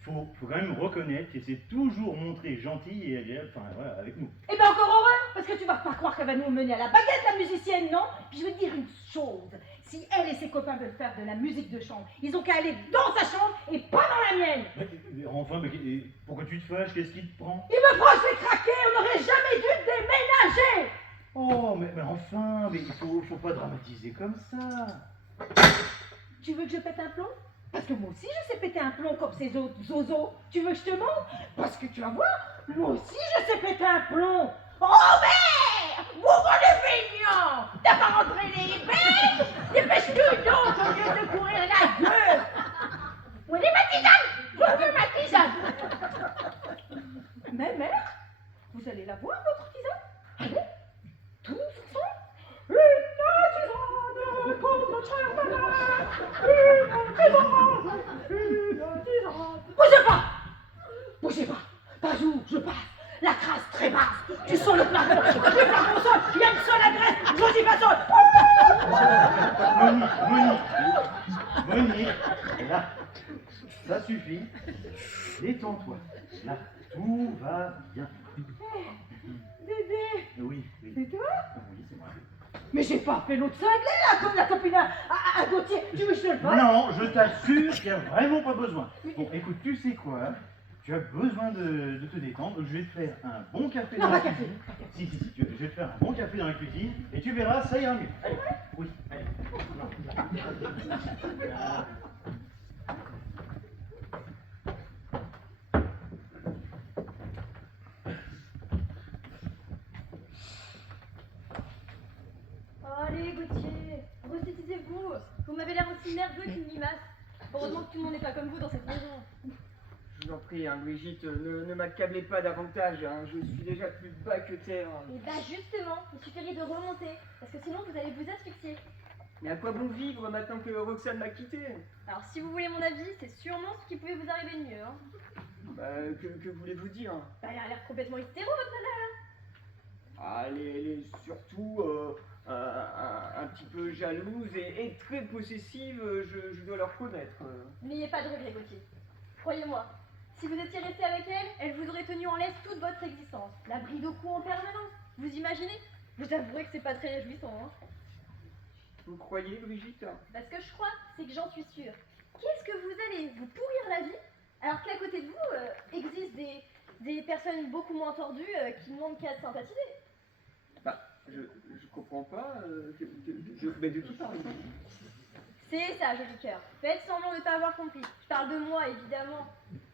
Faut quand même reconnaître qu'elle s'est toujours montrée gentille et agréable, enfin, voilà, avec nous. Eh ben encore heureux, parce que tu vas pas croire qu'elle va nous mener à la baguette, la musicienne, non? Puis je veux te dire une chose. Si elle et ses copains veulent faire de la musique de chambre, ils ont qu'à aller dans sa chambre et pas dans la mienne. Mais enfin, pourquoi tu te fâches? Qu'est-ce qui te prend? Il me prend, je vais craquer, on n'aurait jamais dû déménager. Oh, mais enfin, mais il faut pas dramatiser comme ça. Tu veux que je pète un plomb? Parce que moi aussi je sais péter un plomb comme ces autres zozos. Tu veux que je te montre? Parce que tu vas voir, moi aussi je sais péter un plomb. Oh merde! Bouffon de feignant! T'as pas rentré les bêtes? Dépêche-toi donc au lieu de courir la gueule! Où est ma tisane? Je veux ma tisane! Mais mère, vous allez la voir votre tisane? Allez, tous ensemble? Une tisane pour notre chère Bougez pas! Bougez pas! Bazou, je passe! La crasse très basse! Tu sens le plafond! Le plafond sol! Il y a une seule adresse! Josy Fasol! Monique, là, ça suffit. Détends-toi. Là, tout va bien. Dédé! Oui. C'est toi? Oui, c'est moi. Mais j'ai pas fait l'autre cinglé là, comme la copine à Gauthier! Tu veux que je te le fasse? Non, je t'assure qu'il n'y a vraiment pas besoin. Bon, écoute, tu sais quoi? Tu as besoin de te détendre. Je vais te faire un bon café dans la cuisine. Si, je vais te faire un bon café dans la cuisine et tu verras, ça ira mieux. Allez, oui, allez. Allez, Gauthier, ressuscitez-vous. Vous m'avez l'air aussi nerveux qu'une limace. Heureusement que tout le monde n'est pas comme vous dans cette maison. Je vous en prie, hein, Brigitte, ne m'accablez pas davantage, hein, je suis déjà plus bas que terre. Et bah justement, il suffirait de remonter, parce que sinon vous allez vous asphyxier. Mais à quoi bon vivre maintenant que Roxane m'a quitté? Alors si vous voulez mon avis, c'est sûrement ce qui pouvait vous arriver de mieux. Hein. Bah, que voulez-vous dire? Bah, elle a l'air complètement hystéro, votre nana, là. Ah, elle est surtout un petit peu jalouse et très possessive, je dois le reconnaître. N'ayez pas de regrets, Gauthier. Croyez-moi, si vous étiez resté avec elle, elle vous aurait tenu en laisse toute votre existence. La bride au cou en permanence. Vous imaginez? Vous avouerez que c'est pas très réjouissant, hein. Vous croyez, Brigitte? Parce que je crois, c'est que j'en suis sûre. Qu'est-ce que vous allez vous pourrir la vie alors qu'à côté de vous existent des personnes beaucoup moins tordues qui ne demandent qu'à sympathiser? Bah, je comprends pas. Mais de qui parlez-vous? C'est ça, joli cœur. Faites semblant de ne pas avoir compris. Je parle de moi, évidemment.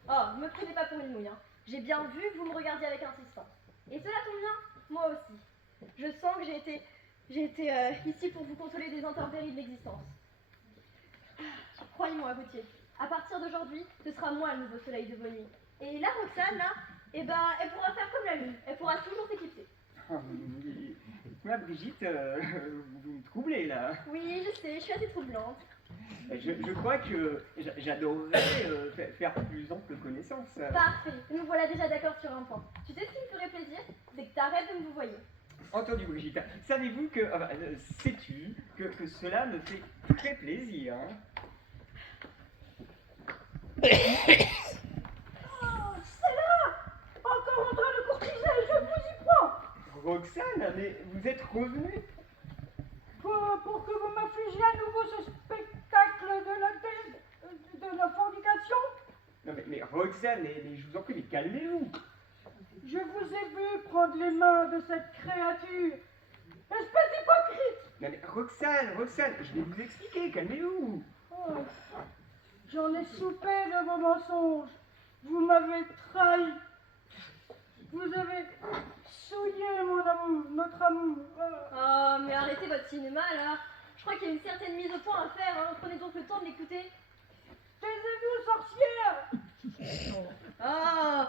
Oh, me prenez pas pour une mouille, hein. J'ai bien vu que vous me regardiez avec insistance. Et cela tombe bien, moi aussi. Je sens que j'ai été ici pour vous consoler des intempéries de l'existence. Croyez-moi, Gauthier, à partir d'aujourd'hui, ce sera moi le nouveau soleil de vos nuits. Et la Roxane, là, eh ben, elle pourra faire comme la lune. Elle pourra toujours s'éclipser. Dites-moi, Brigitte, vous me troublez, là. Oui, je sais, je suis assez troublante. Je crois que j'adorerais faire plus ample connaissance. Parfait, nous voilà déjà d'accord sur un point. Tu sais ce qui me ferait plaisir? C'est que t'arrêtes de me vous voyer. Entendu, Brigitte. Savez-vous que... sais-tu que cela me fait très plaisir, hein? Oh, c'est là! Encore en train de courtiser, je vous y prends! Roxane, mais vous êtes revenue? Pour que vous m'infligiez à nouveau ce spectacle de la fornication? Non mais Roxane, mais je vous en prie, mais calmez-vous. Je vous ai vu prendre les mains de cette créature. Espèce d'hypocrite! Non mais Roxane, je vais vous expliquer, calmez-vous. Oh, j'en ai soupé de vos mensonges. Vous m'avez trahi. Vous avez souillé mon amour, notre amour. Oh, mais arrêtez votre cinéma, là. Je crois qu'il y a une certaine mise au point à faire, hein. Prenez donc le temps de l'écouter. Taisez-vous, sorcière! Oh,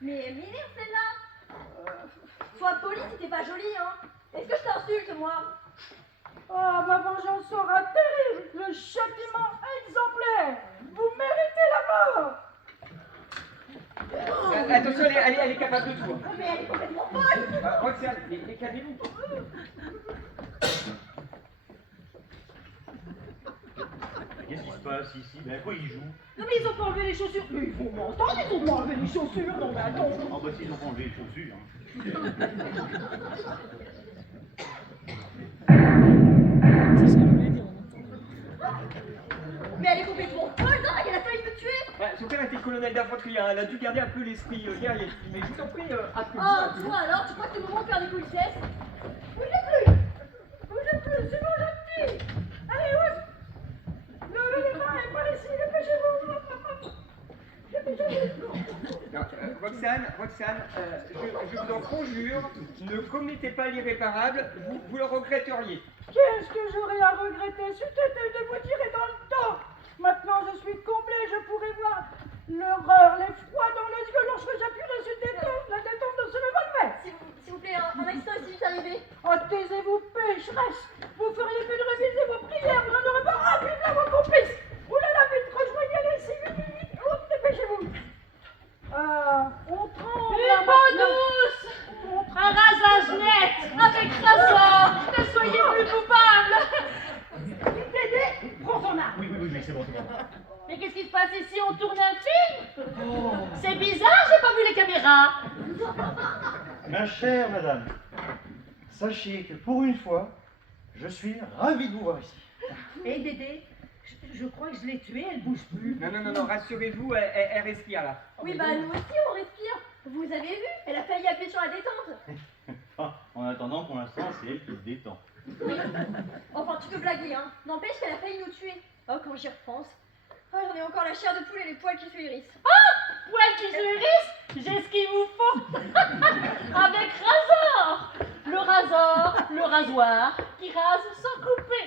mais m'énerve celle-là. Sois poli si t'es pas jolie, hein. Est-ce que je t'insulte, moi? Oh, ma vengeance sera terrible, le châtiment exemplaire. Vous méritez la mort. Attention, elle est capable de tout. Mais elle est complètement folle. Roxane, mais calmez-vous. Qu'est-ce qui se passe ici? Ben, à quoi ils jouent? Non mais ils ont pas enlevé les chaussures. Mais ils vont m'entendre, ils ont pas enlevé les chaussures. Non mais attends. Ah bah s'ils ont pas enlevé les chaussures. C'est ce que je voulais dire en même temps. Mais elle est complètement folle, dingue, elle a failli me tuer. Son père était colonel d'infanterie, hein, elle a dû garder un peu l'esprit guerrier. Mais je vous en prie, appelez-vous. Oh, toi alors, tu crois que c'est le moment de faire des politesses? Bougez plus, sinon je me dis. Allez, ose. Levez les mains et pas ici, dépêchez-vous. Non, Roxane, je vous en conjure, ne commettez pas l'irréparable, vous le regretteriez. Qu'est-ce que j'aurais à regretter? C'eût-elle de vous tirer dans le dos. Maintenant je suis comblé, je pourrais voir l'horreur, l'effroi dans les yeux lorsque j'appuierai sur la détente de ce revolver. S'il vous plaît, un instant, ici, vite arrivé. Oh, taisez-vous, pécheresse. Vous feriez mieux de réviser vos prières, vous n'en aurez pas rapidement vos complices. Ouh là là, vite, rejoignez-les, si vite, oh, dépêchez-vous. On tremble. Une peau douce, un rasage net, avec rasoir, ne soyez plus coupable. Dédé, prends son arme. Oui, c'est bon. Mais qu'est-ce qui se passe ici? On tourne un film? C'est bizarre, j'ai pas vu les caméras. Ma chère madame, sachez que pour une fois, je suis ravi de vous voir ici. Hé Dédé, je crois que je l'ai tuée, elle bouge plus. Non, rassurez-vous, elle respire là. Oui, bah nous aussi, on respire. Vous avez vu, elle a failli appuyer sur la détente. Enfin, en attendant, pour l'instant, c'est elle qui se détend. Oui. Enfin, tu peux blaguer, hein. N'empêche qu'elle a failli nous tuer. Oh, quand j'y repense. Oh, j'en ai encore la chair de poule et les poils qui se hérissent. Poil qui se hérisse, j'ai ce qu'il vous faut. Avec rasoir. Le rasoir qui rase sans couper.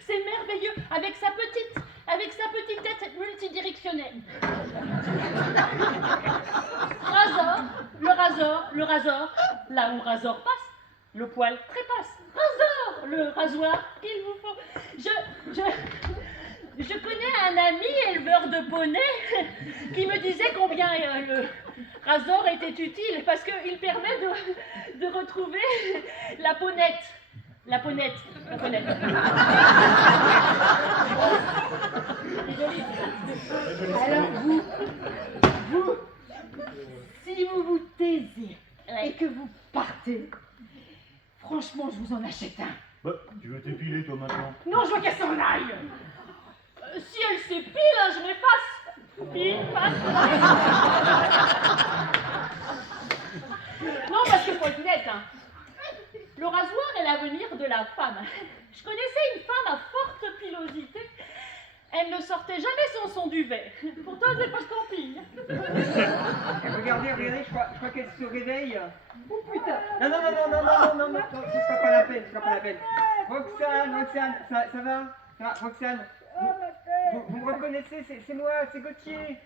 C'est merveilleux avec sa petite tête multidirectionnelle. Le rasor, là où rasor passe, le poil trépasse. Le rasoir qu'il vous faut. Je connais un ami éleveur de poneys qui me disait combien le rasor était utile parce qu'il permet de retrouver la ponette. La ponette. Alors si vous vous taisez et que vous partez, franchement, je vous en achète un. Bah, tu veux t'épiler toi maintenant? Non, je veux qu'elle s'en aille. Si elle s'épile, je m'efface. Pile, face. Non, parce que faut être honnête, hein. Le rasoir est l'avenir de la femme. Je connaissais une femme à forte pilosité. Elle ne sortait jamais sans son duvet. Pourtant, elle n'est pas de camping. Regardez, je crois qu'elle se réveille. Oh putain. Non, ce sera pas la peine, Roxane, ça va? Roxane, vous me reconnaissez, c'est moi, c'est Gauthier.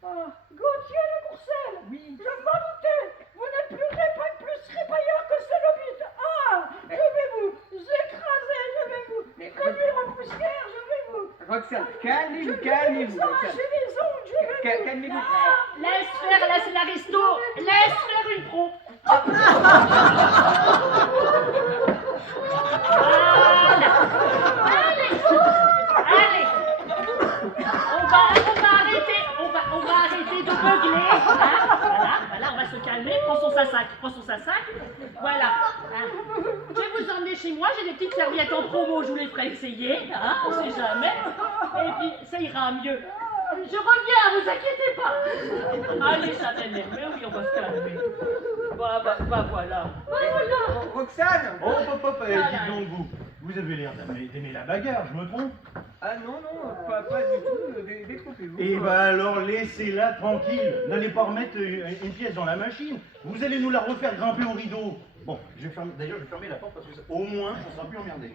Gauthier de Courcelles. Oui. Je m'en doutais. Vous n'êtes plus répailleur que Célobite. Ah, je vais vous écraser, je vais vous réduire en poussière, je vais vous... Roxane, calmez-vous, Roxane. J'ai des ongles, je vais vous... Calmez-vous. Laisse faire la scénaristo. Laisse faire une pro. Voilà. Allez. On va arrêter de beugler. Hein, voilà, on va se calmer. Prends son sac. Voilà. Hein. Je vais vous emmener chez moi. J'ai des petites serviettes en promo. Je vous les ferai essayer. Hein, on sait jamais. Et puis, ça ira mieux. Je reviens, vous inquiétez pas. Allez, Chanel, mais oui, on va se calmer. Voilà. Roxane. Oh, hop, dites donc vous avez l'air d'aimer la bagarre, je me trompe? Ah non, pas du tout, détrompez-vous. Eh ben alors laissez-la tranquille, n'allez pas remettre une pièce dans la machine, vous allez nous la refaire grimper au rideau. Bon, d'ailleurs je vais fermer la porte parce que au moins on sera plus emmerdé.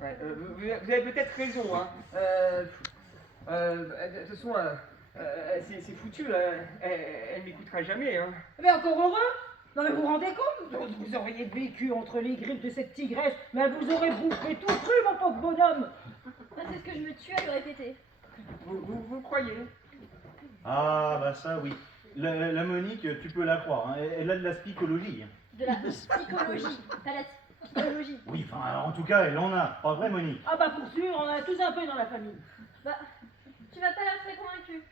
Ouais, vous avez peut-être raison, hein. De toute façon, c'est foutu, là. Elle m'écoutera jamais, hein. Mais encore heureux. Non mais vous vous rendez compte? Vous auriez vécu entre les griffes de cette tigresse, mais elle vous aurait bouffé tout cru, mon pauvre bonhomme. C'est ce que je me tue à lui répéter. Vous croyez? Ah bah ça oui, la Monique tu peux la croire, hein. Elle a de la spicologie. De la psychologie, pas la psychologie. Oui, enfin en tout cas elle en a, pas vrai Monique? Ah bah pour sûr, on en a tous un peu dans la famille. Bah, tu m'as pas l'air très convaincu.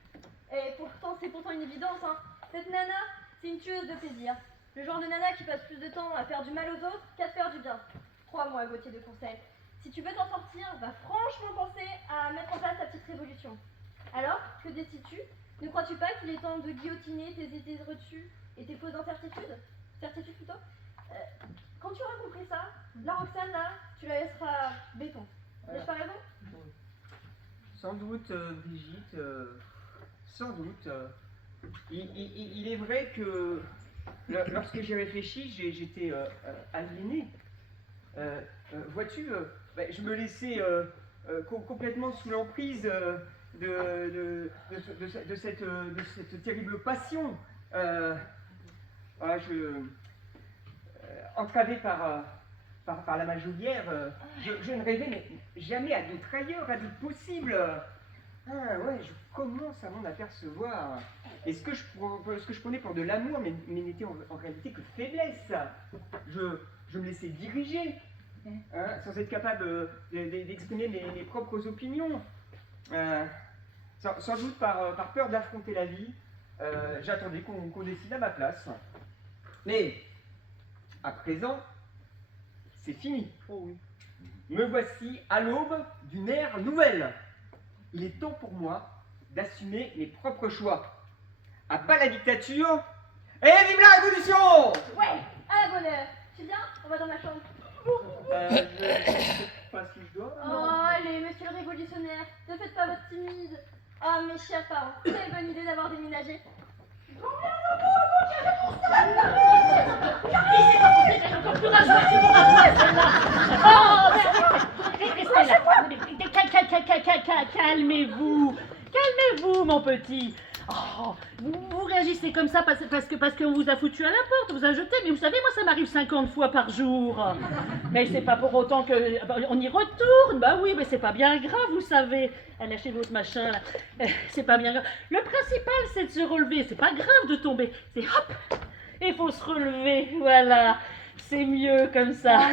Et pourtant, c'est pourtant une évidence, hein. Cette nana, c'est une tueuse de plaisir. Le genre de nana qui passe plus de temps à faire du mal aux autres qu'à te faire du bien. Crois-moi, Gauthier de Courcelles. Si tu veux t'en sortir, va franchement penser à mettre en place ta petite révolution. Alors, que décides-tu? Ne crois-tu pas qu'il est temps de guillotiner tes idées reçues et tes fausses incertitudes? Certitudes plutôt. Quand tu auras compris ça, la Roxane, là, tu la laisseras béton. N'ai-je pas raison? Sans doute, Brigitte, sans doute. Il est vrai que lorsque j'ai réfléchi, j'étais aliéné. Vois-tu, je me laissais complètement sous l'emprise de cette terrible passion. Voilà, entravé par la majolière, je ne rêvais mais jamais à d'autres ailleurs, à d'autres possibles. Ah ouais, je commence à m'en apercevoir. Et ce que je prenais pour de l'amour, mais n'était en réalité que faiblesse. Je me laissais diriger, hein, sans être capable d'exprimer mes propres opinions. Sans doute par peur d'affronter la vie, j'attendais qu'on décide à ma place. Mais, à présent, c'est fini. Oh oui. Me voici à l'aube d'une ère nouvelle. Il est temps pour moi d'assumer mes propres choix. À bas la dictature et vive la révolution! Ouais, à la bonne heure. Tu viens? On va dans ma chambre. Je sais pas si je dois. Oh, allez, monsieur le révolutionnaire, ne faites pas votre timide. Ah, mes chers parents, quelle bonne idée d'avoir déménagé. Calmez-vous, mon petit. Oh, vous réagissez comme ça parce qu'on vous a foutu à la porte, vous a jeté, mais vous savez, moi ça m'arrive 50 fois par jour. Mais c'est pas pour autant que... on y retourne, bah oui, mais c'est pas bien grave, vous savez. Lâchez votre machin, là. C'est pas bien grave. Le principal, c'est de se relever, c'est pas grave de tomber. C'est hop, il faut se relever, voilà. C'est mieux comme ça.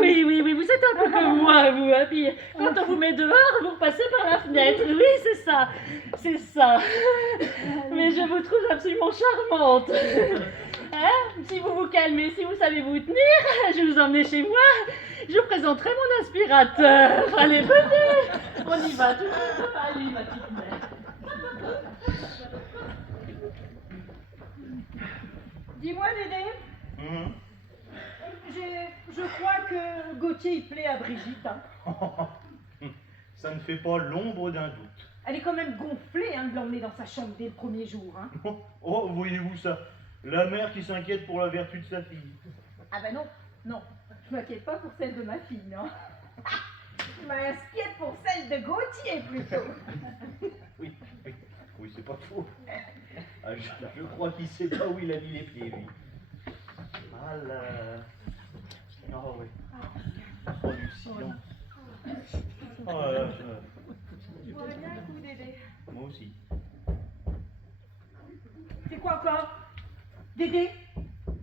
Oui, vous êtes un peu comme moi, vous. Hein. Puis, quand on vous met dehors, vous repassez par la fenêtre. Oui, c'est ça. C'est ça. Mais je vous trouve absolument charmante. Hein? Si vous vous calmez, si vous savez vous tenir, je vais vous emmener chez moi. Je vous présenterai mon aspirateur. Allez, venez. On y va tous les deux. Allez, ma petite mère. Dis-moi, Dédé, Hum. je crois que Gauthier il plaît à Brigitte. Hein. Ça ne fait pas l'ombre d'un doute. Elle est quand même gonflée hein, de l'emmener dans sa chambre dès le premier jour. Hein. Oh, voyez-vous ça? La mère qui s'inquiète pour la vertu de sa fille. Ah ben non, non, je m'inquiète pas pour celle de ma fille, non. Je m'inquiète pour celle de Gauthier plutôt. Oui, oui, oui, c'est pas faux. Ah, je crois qu'il sait pas où il a mis les pieds, lui. Ah là. Oh oui. Oh, Lucien. Oh là là. Je vois bien un coup, Dédé. Moi aussi. C'est quoi encore? Dédé,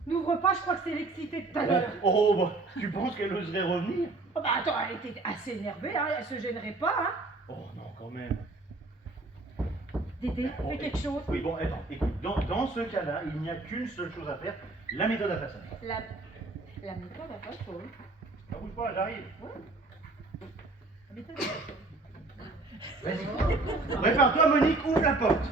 n'ouvre pas, je crois que c'est l'excité de tout à l'heure. Oh, bah, tu penses qu'elle oserait revenir? Oh, bah attends, elle était assez énervée, hein, elle se gênerait pas. Hein. Oh non, quand même. Dédé, Bon, fais quelque chose. Oui, bon, attends, écoute, dans ce cas-là, il n'y a qu'une seule chose à faire, la méthode à façon. La méthode à pas trop. Ne bouge pas, j'arrive. La méthode à pas trop. Vas-y. Prépare-toi, Monique, ouvre la porte.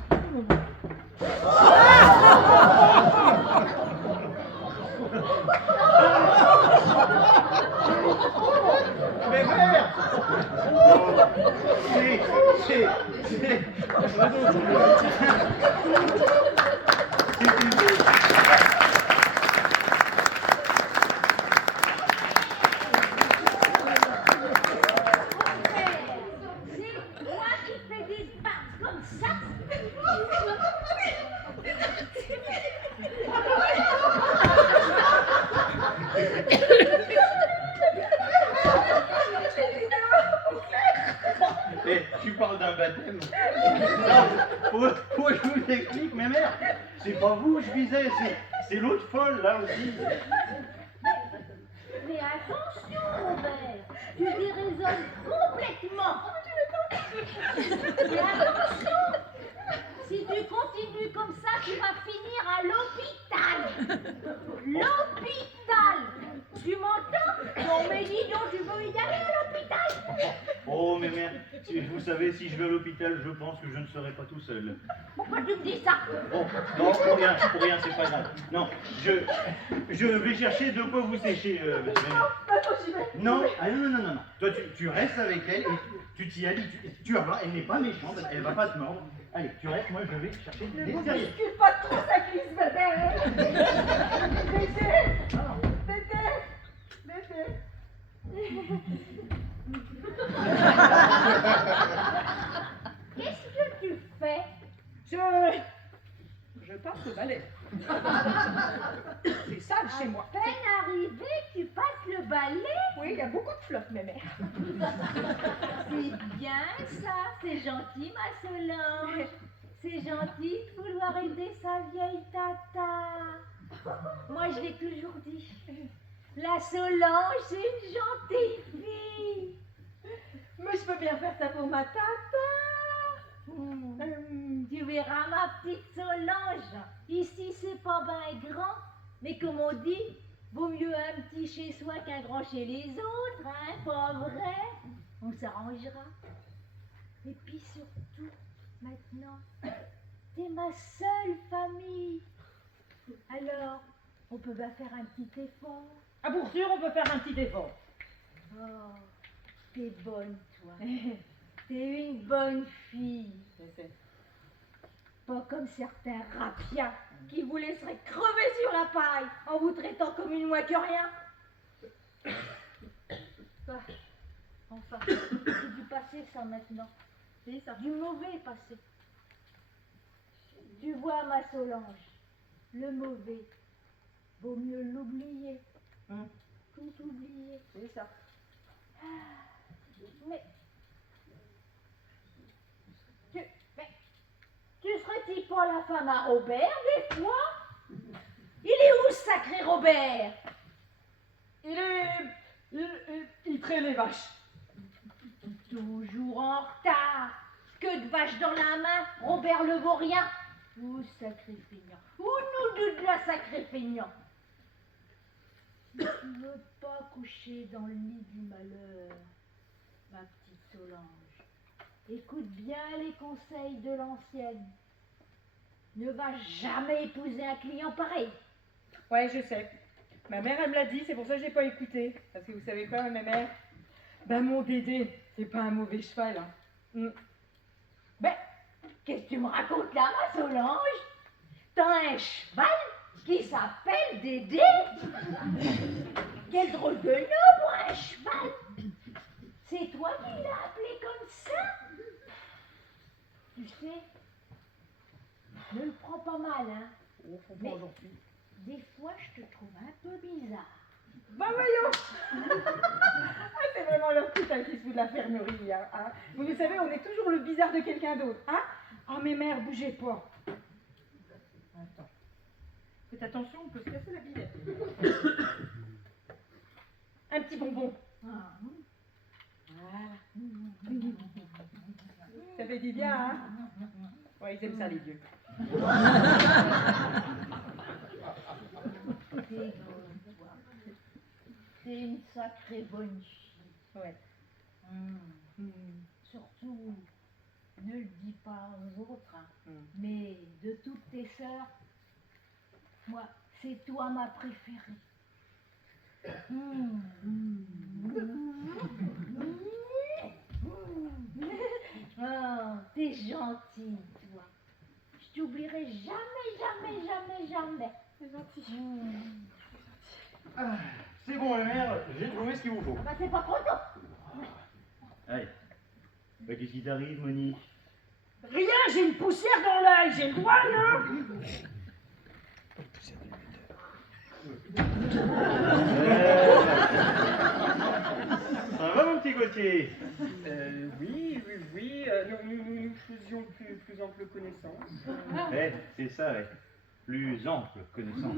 Mais merde! C'est C'est moi qui fais des farces comme ça. Eh, tu parles d'un baptême. Non, faut que je vous explique, mais merde, c'est pas vous que je visais, c'est l'autre folle là aussi. Mais attention, Robert, tu déraisonnes complètement. Mais attention, si tu continues comme ça, tu vas finir à l'hôpital. L'hôpital. Tu m'entends? Non, mais dis donc, tu veux y aller à l'hôpital? Oh, mais merde, vous savez, si je vais à l'hôpital, je pense que je ne serai pas tout seul. Pourquoi tu me dis ça? Bon, non, pour rien, c'est pas grave. Non, je vais chercher de quoi vous sécher, monsieur Mémé. Non, ah, non. Toi, tu restes avec elle et tu t'y habitues. Tu vas voir, elle n'est pas méchante, elle va pas te mordre. Allez, tu restes, moi je vais chercher des Ne serviettes. bouscule pas trop sa glisse, bébé. Dédé, Qu'est-ce que tu fais? Je passe le balai. C'est sale chez moi. À peine arrivé, tu passes le balai? Oui, il y a beaucoup de flotte, mes mères. C'est bien ça, c'est gentil ma Solange. C'est gentil de vouloir aider sa vieille tata. Moi je l'ai toujours dit. La Solange, c'est une gentille fille. Mais je peux bien faire ça pour ma tata. Tu verras ma petite Solange. Ici c'est pas bien grand, mais comme on dit, vaut mieux un petit chez soi qu'un grand chez les autres, hein, pas vrai? On s'arrangera. Et puis surtout, maintenant, t'es ma seule famille. Alors, on peut bien faire un petit effort. Ah, pour sûr, on peut faire un petit effort. Oh, t'es bonne, toi. T'es une bonne fille. Pas comme certains rapias qui vous laisseraient crever sur la paille en vous traitant comme une moins que rien. Bah, enfin, c'est du passé ça maintenant. C'est ça. Du mauvais passé. Tu vois ma Solange, le mauvais, vaut mieux l'oublier. Tout oublier. C'est ça. Mais tu serais-tu pas la femme à Robert des fois? Il est où ce sacré Robert? Il traite les vaches. Toujours en retard. Que de vaches dans la main, Robert le vaut rien. Ouh, sacré feignant. Où nous de la sacrée feignant. Tu veux pas coucher dans le lit du malheur, ma petite Solange. Écoute bien les conseils de l'ancienne. Ne va jamais épouser un client pareil. Ouais, je sais. Ma mère, elle me l'a dit, c'est pour ça que j'ai pas écouté. Parce que vous savez quoi, ma mère? Ben, mon Dédé, c'est pas un mauvais cheval. Hein. Ben, qu'est-ce que tu me racontes là, ma Solange? T'as un cheval qui s'appelle Dédé? Quel drôle de nom pour un cheval! C'est toi qui l'as appelé comme ça? Tu sais, ne le prends pas mal, hein? Oh, faut Mais pas aujourd'hui. des fois, je te trouve un peu bizarre. Bah voyons. C'est vraiment leur petit qui se fout de la fermerie. Hein. Vous savez, on est toujours le bizarre de quelqu'un d'autre. Hein? Oh, mes mères, bougez pas. Attends. Faites attention, on peut se casser la billette. Un petit bonbon. Voilà. Ça fait du bien, hein? Ouais, ils aiment ça, les vieux. T'es une sacrée bonne fille. Ouais. Surtout, ne le dis pas aux autres, hein. Mais de toutes tes sœurs, moi, c'est toi ma préférée. Oh, t'es gentille, toi. Je t'oublierai jamais, jamais, jamais, jamais. C'est gentil. Ah, c'est bon, la mère, j'ai trouvé ce qu'il vous faut. Bah, c'est pas trop tôt. Allez. Bah, qu'est-ce qui t'arrive, Monique? Rien, j'ai une poussière dans l'œil, j'ai le droit, non? Ça va, mon petit Gauthier? Oui. Nous faisions plus ample connaissance. C'est ça, ouais. Plus ample connaissance.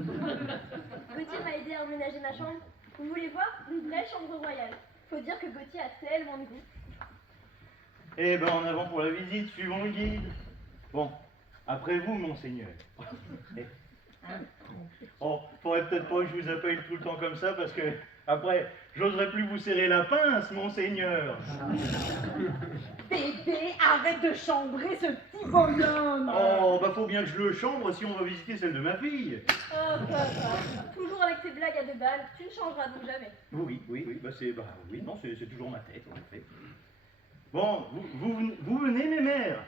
Gauthier m'a aidé à emménager ma chambre. Vous voulez voir une vraie chambre royale. Faut dire que Gauthier a tellement de goût. Eh ben, en avant pour la visite, suivons le guide. Bon, après vous, monseigneur. Oh, faudrait peut-être pas que je vous appelle tout le temps comme ça, parce que, après, j'oserais plus vous serrer la pince, monseigneur. Dédé, arrête de chambrer ce petit bonhomme. Oh, bah faut bien que je le chambre si on va visiter celle de ma fille. Oh papa, toujours avec tes blagues à 2 balles, tu ne changeras donc jamais. Oui, non, c'est toujours ma tête, en effet. Bon, vous venez, mes mères.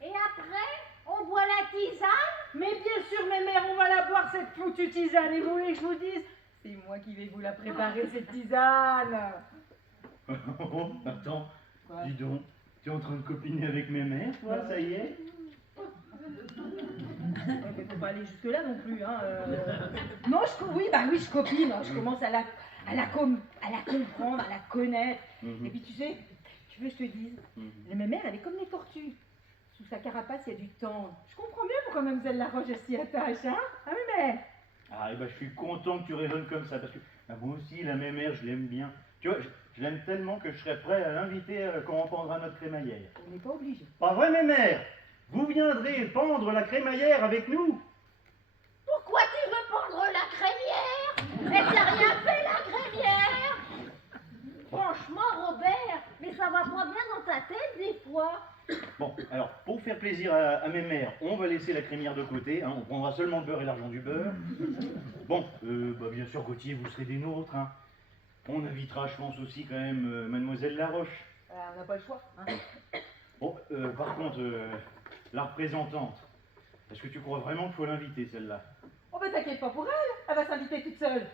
Et après, on boit la tisane? Mais bien sûr, mes mères, on va la boire, cette foutue tisane. Et vous voulez que je vous dise? C'est moi qui vais vous la préparer, cette tisane. Oh, attends, Quoi? dis donc, tu es en train de copiner avec mes mères, toi, ça y est? Mais faut pas aller jusque-là non plus, hein. Non, oui, je copine. Hein. Je commence à la comprendre, à la connaître. Et puis, tu sais, tu veux que je te dise, mes mères, elle est comme les tortues. Sous sa carapace, il y a du tendre. Je comprends bien pourquoi Mademoiselle Laroche, elle s'y attache, hein. Ah oui, mais... Ah, et ben, je suis content que tu raisonnes comme ça, parce que moi aussi, la mémère, je l'aime bien. Tu vois, je l'aime tellement que je serais prêt à l'inviter quand on pendra notre crémaillère. On n'est pas obligé. Pas vrai, mémère? Vous viendrez pendre la crémaillère avec nous? Pourquoi tu veux pendre la crémière? Elle t'a rien fait, la crémière? Franchement, Robert, mais ça va pas bien dans ta tête des fois. Bon, alors, pour faire plaisir à mes mères, on va laisser la crémière de côté, hein, on prendra seulement le beurre et l'argent du beurre. Bon, bien sûr, Gauthier, vous serez des nôtres, hein. On invitera, je pense aussi, quand même, Mademoiselle Laroche. On n'a pas le choix, hein. Bon, par contre, la représentante, est-ce que tu crois vraiment qu'il faut l'inviter, celle-là? Oh, ben t'inquiète pas pour elle va s'inviter toute seule.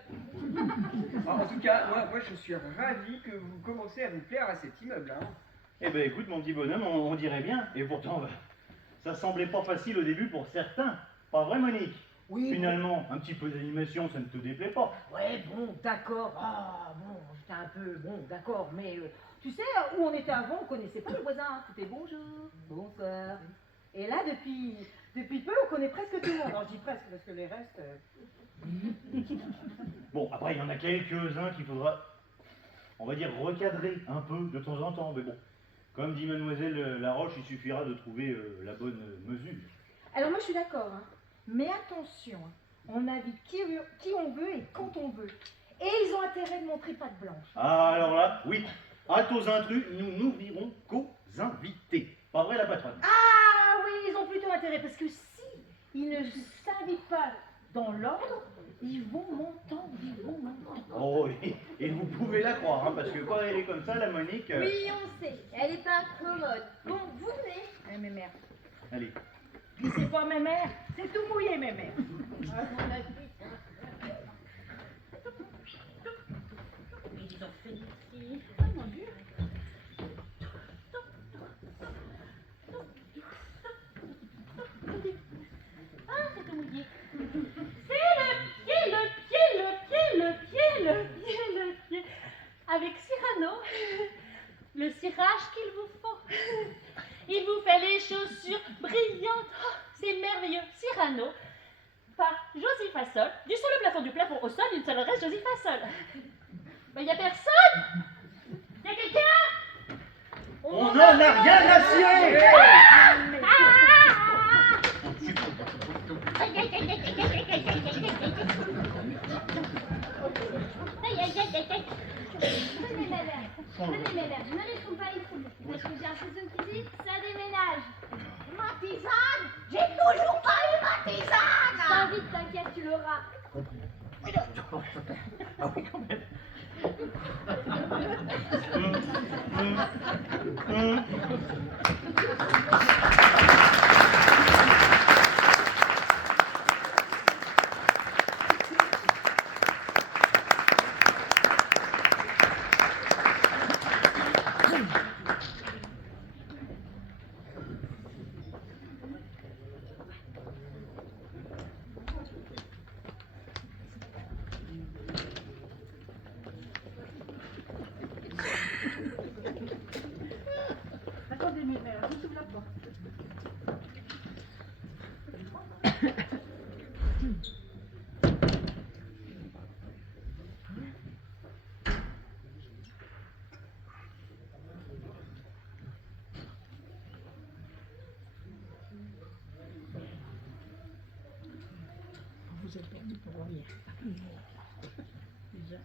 En tout cas, moi je suis ravi que vous commencez à vous plaire à cet immeuble. Hein. Eh ben écoute, mon petit bonhomme, on dirait bien. Et pourtant, ça semblait pas facile au début pour certains. Pas vrai, Monique? Oui. Finalement, un petit peu d'animation, ça ne te déplaît pas? Ouais, bon, d'accord. Ah, bon, j'étais un peu... Bon, d'accord, mais... tu sais, où on était avant, on connaissait pas le voisin. Hein. C'était bonjour, bonsoir. Et là, depuis peu, on connaît presque tout le monde. Alors, je dis presque, parce que les restes... Bon, après, il y en a quelques-uns qu'il faudra, on va dire, recadrer un peu de temps en temps. Mais bon, comme dit Mademoiselle Laroche, il suffira de trouver la bonne mesure. Alors moi, je suis d'accord, hein. Mais attention, on invite qui on veut et quand on veut. Et ils ont intérêt de montrer patte blanche. Ah, alors là, oui, hâte aux intrus, nous n'ouvrirons qu'aux invités. Pas vrai, la patronne? Ah oui, ils ont plutôt intérêt, parce que si ils ne s'invitent pas dans l'ordre, ils vont m'entendre. Oh, et vous pouvez la croire, hein, parce que quand elle est comme ça, la Monique... Oui, on sait, elle est pas commode. Bon, vous venez. Eh, mes mères. Allez. Glissez pas, mes mères. C'est tout mouillé, mes mères. Ils ont fait ici. Oh mon Dieu. Ah, c'est tout mouillé. C'est le pied. Avec Cyrano, le cirage qu'il vous faut. Il vous fait les chaussures brillantes. Oh, c'est merveilleux. Cyrano, par Josie Fassol, du sol au plafond, du plafond au sol, d'une seule reste Josie Fassol. Il n'y a personne? Il y a quelqu'un? On n'en a rien à cirer! Venez, mes mères, ne laissons pas ici. Parce que j'ai un cousin qui dit, ça déménage. Ma tisane? J'ai toujours pas eu ma tisane! Je t'invite, t'inquiète, tu l'auras. Ah oui, quand même. Attendez, mes mères, je vous ouvre la porte. Vous êtes perdu pour rien. Déjà.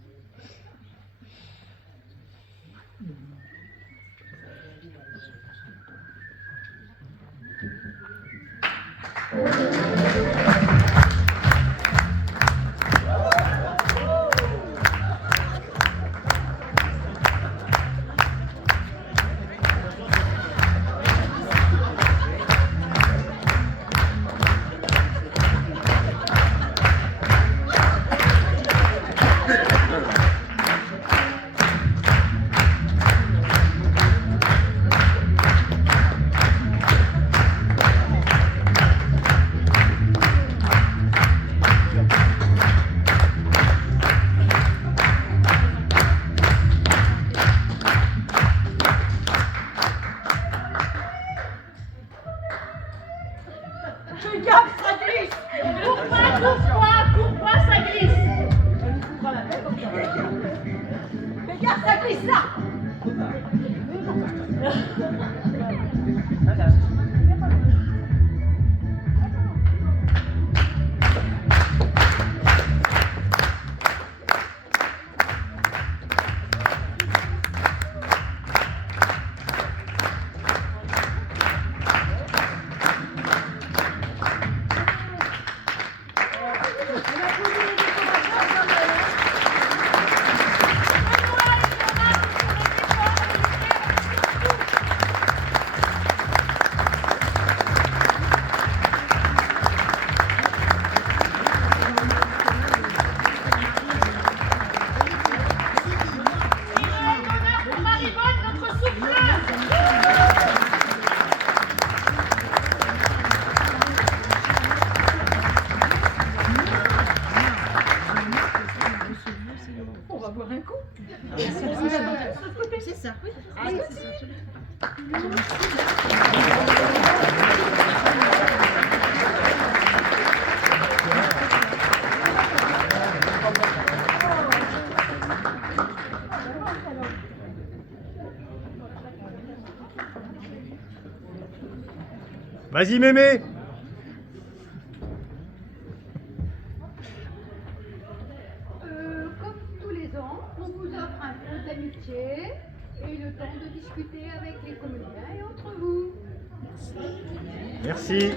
Fais gaffe, ça glisse! Cours pas, ça glisse. Elle nous foutra la paix comme ça. Fais gaffe, ça glisse là! On va boire un coup. C'est ça, oui. C'est ça. Vas-y, mémé. eu le temps de discuter avec les collégiens et entre vous. Merci.